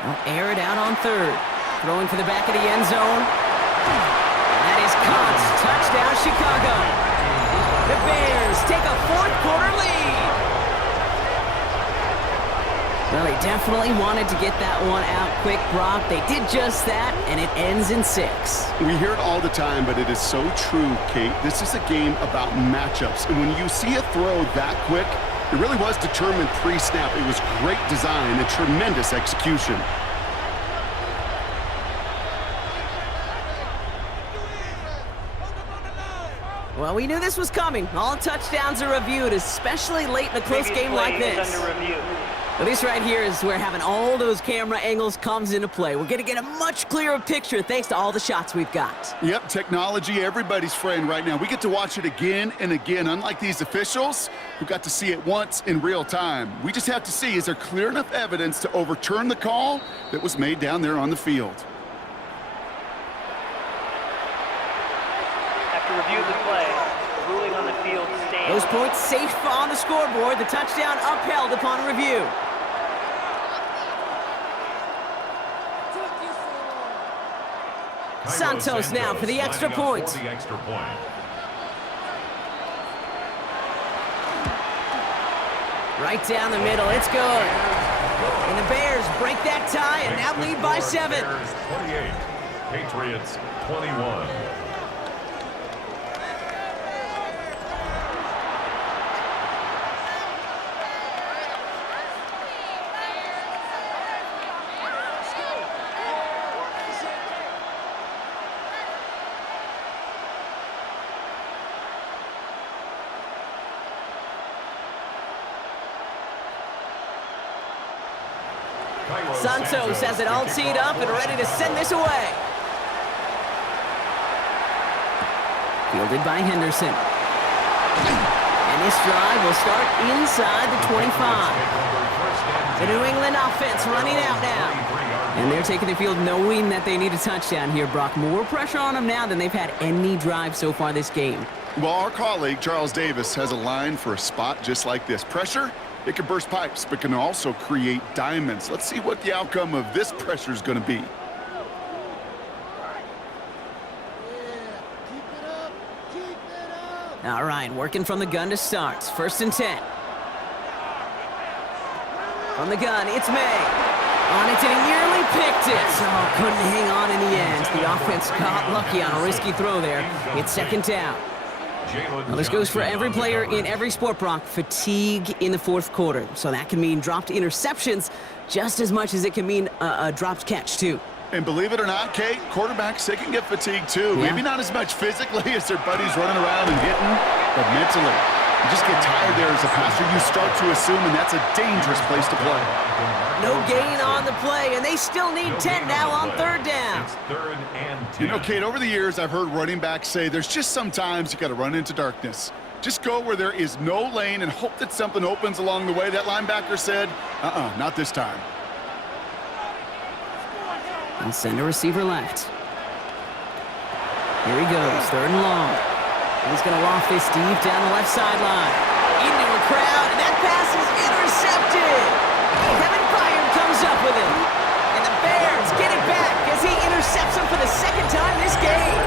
They'll air it out on 3rd. Throwing for the back of the end zone. And that is caught. Touchdown, Chicago. The Bears take a 4th quarter lead. Well, they definitely wanted to get that one out quick, Brock. They did just that, and it ends in 6. We hear it all the time, but it is so true, Kate. This is a game about matchups. And when you see a throw that quick, it really was determined pre-snap. It was great design and tremendous execution. Well, we knew this was coming. All touchdowns are reviewed, especially late in a close game like this. Under review. Well, this right here is where having all those camera angles comes into play. We're going to get a much clearer picture thanks to all the shots we've got. Yep, technology, everybody's friend right now. We get to watch it again and again, unlike these officials who got to see it once in real time. We just have to see, is there clear enough evidence to overturn the call that was made down there on the field? After review of the play, the ruling on the field stands. Those points safe on the scoreboard. The touchdown upheld upon review. Santos now for the extra point. Right down the middle, it's good. And the Bears break that tie and now lead by 7. Bears 28, Patriots 21. Santos has it all teed up and ready to send this away. Fielded by Henderson. And this drive will start inside the 25. The New England offense running out now. And they're taking the field knowing that they need a touchdown here, Brock. More pressure on them now than they've had any drive so far this game. Well, our colleague, Charles Davis, has a line for a spot just like this. Pressure, it can burst pipes, but can also create diamonds. Let's see what the outcome of this pressure is going to be. All right, working from the gun to start. 1st and 10. From the gun, it's May. On it, and he nearly picked it. Oh, couldn't hang on in the end. The offense got lucky on a risky throw there. It's 2nd down. Now, this goes for every player in every sport, Brock. Fatigue in the 4th quarter. So that can mean dropped interceptions just as much as it can mean a dropped catch, too. And believe it or not, Kate, quarterbacks, they can get fatigued, too. Yeah. Maybe not as much physically as their buddies running around and hitting, but mentally. You just get tired there as a passer. You start to assume, and that's a dangerous place to play. No gain on the play, and they still need 10 now on 3rd down. It's 3rd and 10. You know, Kate, over the years, I've heard running backs say there's just sometimes you got to run into darkness. Just go where there is no lane and hope that something opens along the way. That linebacker said, not this time. And send a receiver left. Here he goes, 3rd and long. He's going to loft this deep down the left sideline. Into a crowd, and that pass is intercepted. Kevin Byard comes up with it. And the Bears get it back as he intercepts him for the 2nd time this game.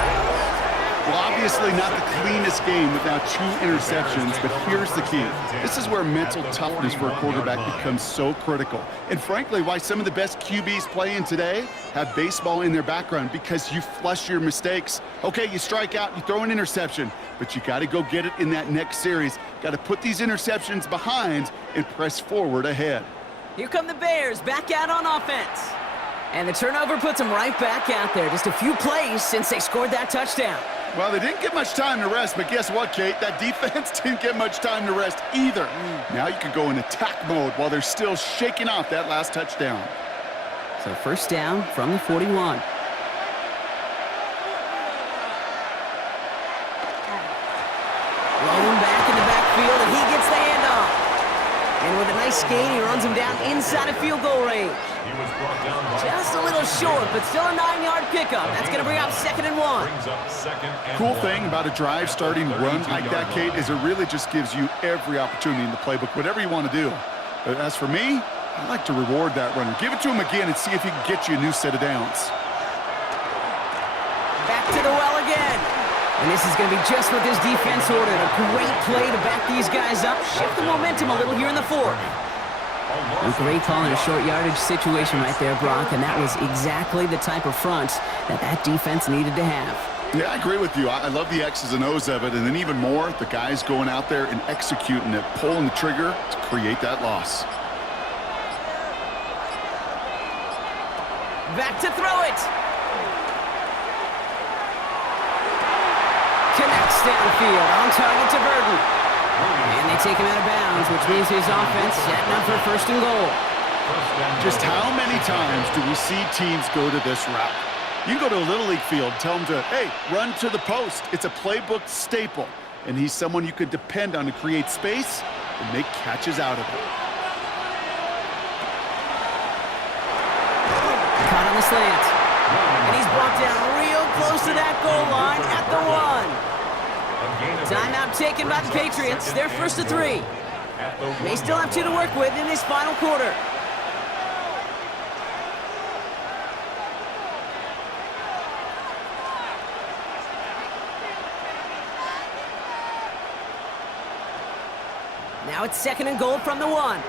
Well, obviously not the cleanest game without 2 interceptions, but here's the key. This is where mental toughness for a quarterback becomes so critical. And frankly, why some of the best QBs playing today have baseball in their background, because you flush your mistakes. Okay, you strike out, you throw an interception, but you got to go get it in that next series. Got to put these interceptions behind and press forward ahead. Here come the Bears back out on offense. And the turnover puts them right back out there. Just a few plays since they scored that touchdown. Well, they didn't get much time to rest, but guess what, Kate? That defense didn't get much time to rest either. Now you can go in attack mode while they're still shaking off that last touchdown. So 1st down from the 41. Rolling back in the backfield, and he gets the handoff. And with a nice gain, he runs him down inside of field goal range. He was brought down by Just a little short, but still a 9-yard pickup. That's going to bring up 2nd and 1. brings up 2nd and Cool 1. thing about a drive starting run like that, Kate, is it really just gives you every opportunity in the playbook, whatever you want to do. But as for me, I like to reward that runner. Give it to him again and see if he can get you a new set of downs. Back to the well again. And this is going to be just what this defense ordered. A great play to back these guys up. Shift the momentum a little here in the 4th. A great call in a short yardage situation right there, Brock, and that was exactly the type of front that defense needed to have. Yeah, I agree with you. I love the X's and O's of it, and then even more, the guys going out there and executing it, pulling the trigger to create that loss. Back to throw it. Connects looks downfield, on target to Burton. And they take him out of bounds, which means his offense setting up for first and goal. Just how many times do we see teams go to this route? You go to a Little League field, tell them to, hey, run to the post. It's a playbook staple, and he's someone you could depend on to create space and make catches out of it. Caught on the slant. And he's brought down real close to that goal line at the 1. Timeout taken by the Patriots. They're first to 3. They still have 2 to work with in this final quarter. Now it's second and goal from the 1.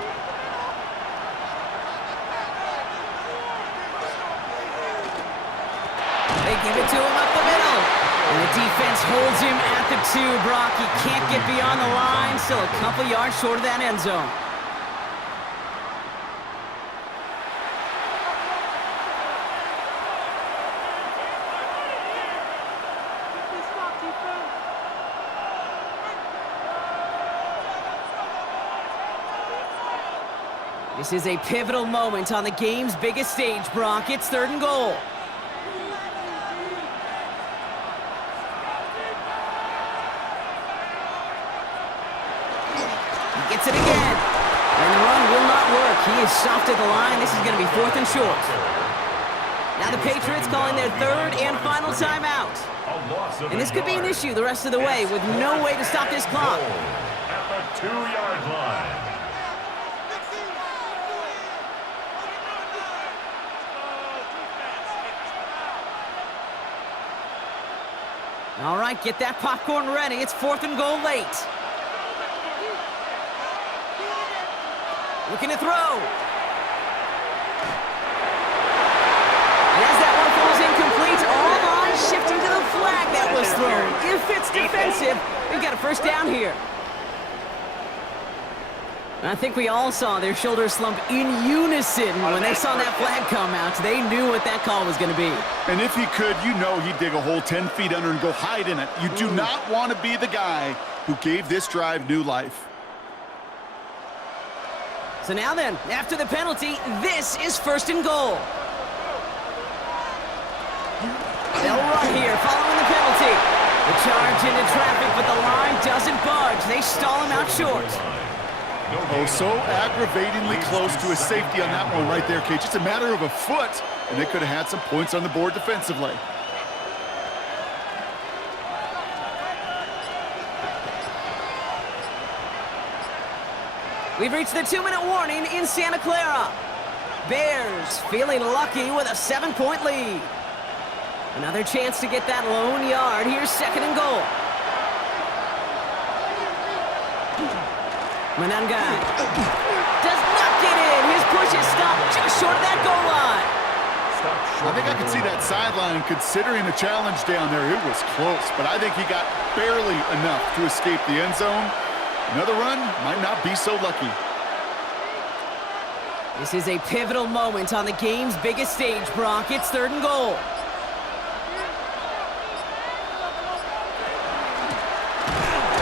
They give it to him up the middle. And the defense holds him at the 2, Brock. He can't get beyond the line. Still a couple yards short of that end zone. This is a pivotal moment on the game's biggest stage, Brock. It's third and goal. He gets it again. And the run will not work. He is soft at the line. This is going to be fourth and short. Now the Patriots calling their third and final timeout. And this could be an issue the rest of the way with no way to stop this clock. At the 2-yard line. All right, get that popcorn ready. It's fourth and goal late. Looking to throw. And as that one falls incomplete, all eyes shifting to the flag that was thrown. If it's defensive, we've got a first down here. I think we all saw their shoulders slump in unison when they saw that flag come out. They knew what that call was going to be. And if he could, you know he'd dig a hole 10 feet under and go hide in it. You do not want to be the guy who gave this drive new life. So now then, after the penalty, this is first and goal. They'll run here following the penalty. The charge into traffic, but the line doesn't budge. They stall him out short. Oh, so aggravatingly close to a safety on that one right there, Kate. Just a matter of a foot, and they could have had some points on the board defensively. We've reached the 2-minute warning in Santa Clara. Bears feeling lucky with a 7-point lead. Another chance to get that lone yard. Here's second and goal. Manangai does not get in. His push is stopped just short of that goal line. I think I could see that sideline considering a challenge down there. It was close, but I think he got barely enough to escape the end zone. Another run might not be so lucky. This is a pivotal moment on the game's biggest stage, Brock. It's third and goal.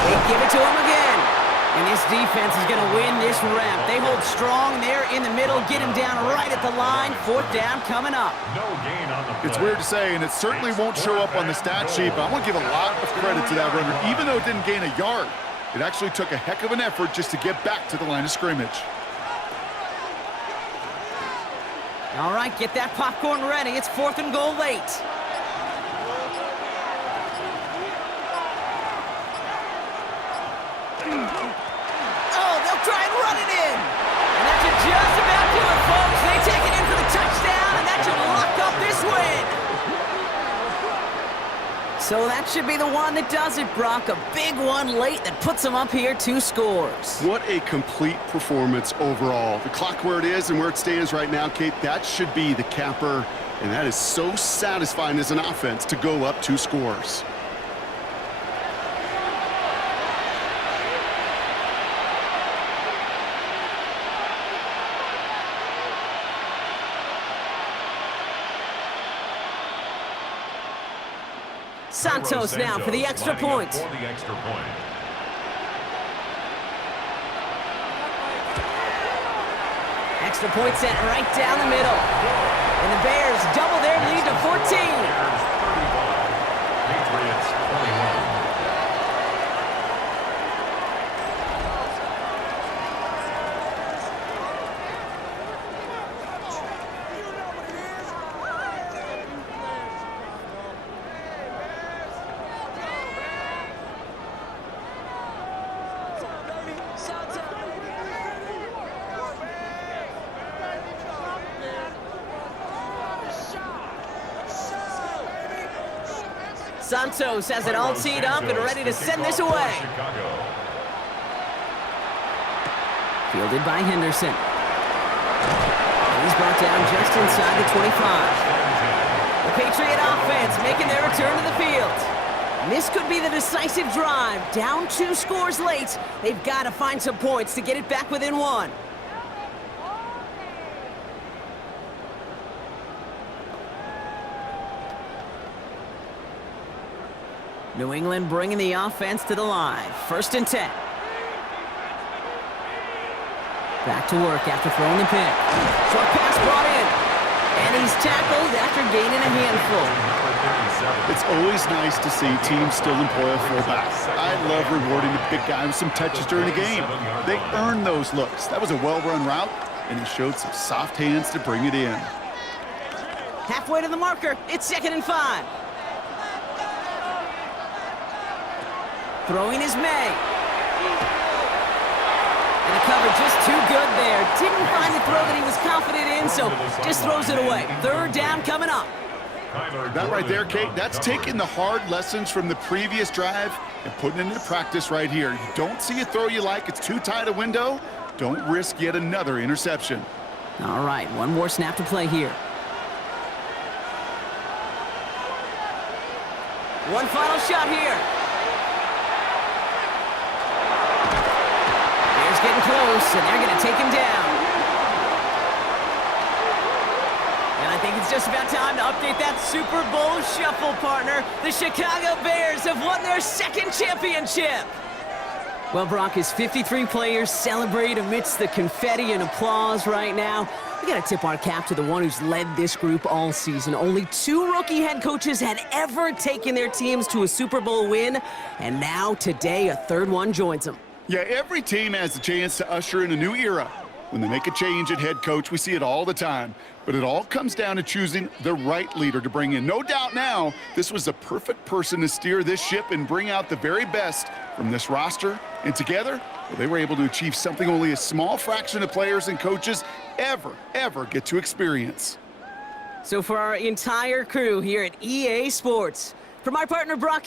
They give it to him again. And this defense is going to win this rep. They hold strong there in the middle, get him down right at the line. Fourth down coming up. No gain on the play. It's weird to say, and it certainly won't show up on the stat sheet, but I want to give a lot of credit to that runner. Even though it didn't gain a yard, it actually took a heck of an effort just to get back to the line of scrimmage. All right, get that popcorn ready. It's fourth and goal late. Oh, they'll try and run it in. And that should just about do it, folks. They take it in for the touchdown, and that should lock up this win. So that should be the one that does it, Brock. A big one late that puts them up here 2 scores. What a complete performance overall. The clock where it is and where it stands right now, Kate, that should be the capper, and that is so satisfying as an offense to go up 2 scores. Santos now for the extra point. For the extra point. Extra point sent right down the middle. And the Bears double their lead to 14. Bears 35, Patriots 21. Santos has it all teed up and ready to send this away. Fielded by Henderson. And he's brought down just inside the 25. The Patriot offense making their return to the field. And this could be the decisive drive. Down 2 scores late. They've got to find some points to get it back within 1. New England bringing the offense to the line. 1st and 10. Back to work after throwing the pick. Short pass brought in. And he's tackled after gaining a handful. It's always nice to see teams still employ a fullback. I love rewarding the big guy with some touches during the game. They earn those looks. That was a well-run route, and he showed some soft hands to bring it in. Halfway to the marker. It's 2nd and 5. Throwing is May. And the cover just too good there. Didn't find the throw that he was confident in, so just throws it away. 3rd down coming up. That right there, Kate, that's taking the hard lessons from the previous drive and putting it into practice right here. You don't see a throw you like, it's too tight a window, don't risk yet another interception. All right, 1 more snap to play here. One final shot here. Getting close, and they're going to take him down. And I think it's just about time to update that Super Bowl shuffle, partner. The Chicago Bears have won their 2nd championship. Well, Brock, as 53 players celebrate amidst the confetti and applause right now, we got to tip our cap to the one who's led this group all season. Only 2 rookie head coaches had ever taken their teams to a Super Bowl win, and now today a 3rd one joins them. Yeah, every team has a chance to usher in a new era. When they make a change at head coach, we see it all the time. But it all comes down to choosing the right leader to bring in. No doubt now, this was the perfect person to steer this ship and bring out the very best from this roster. And together, well, they were able to achieve something only a small fraction of players and coaches ever get to experience. So for our entire crew here at EA Sports, for my partner Brock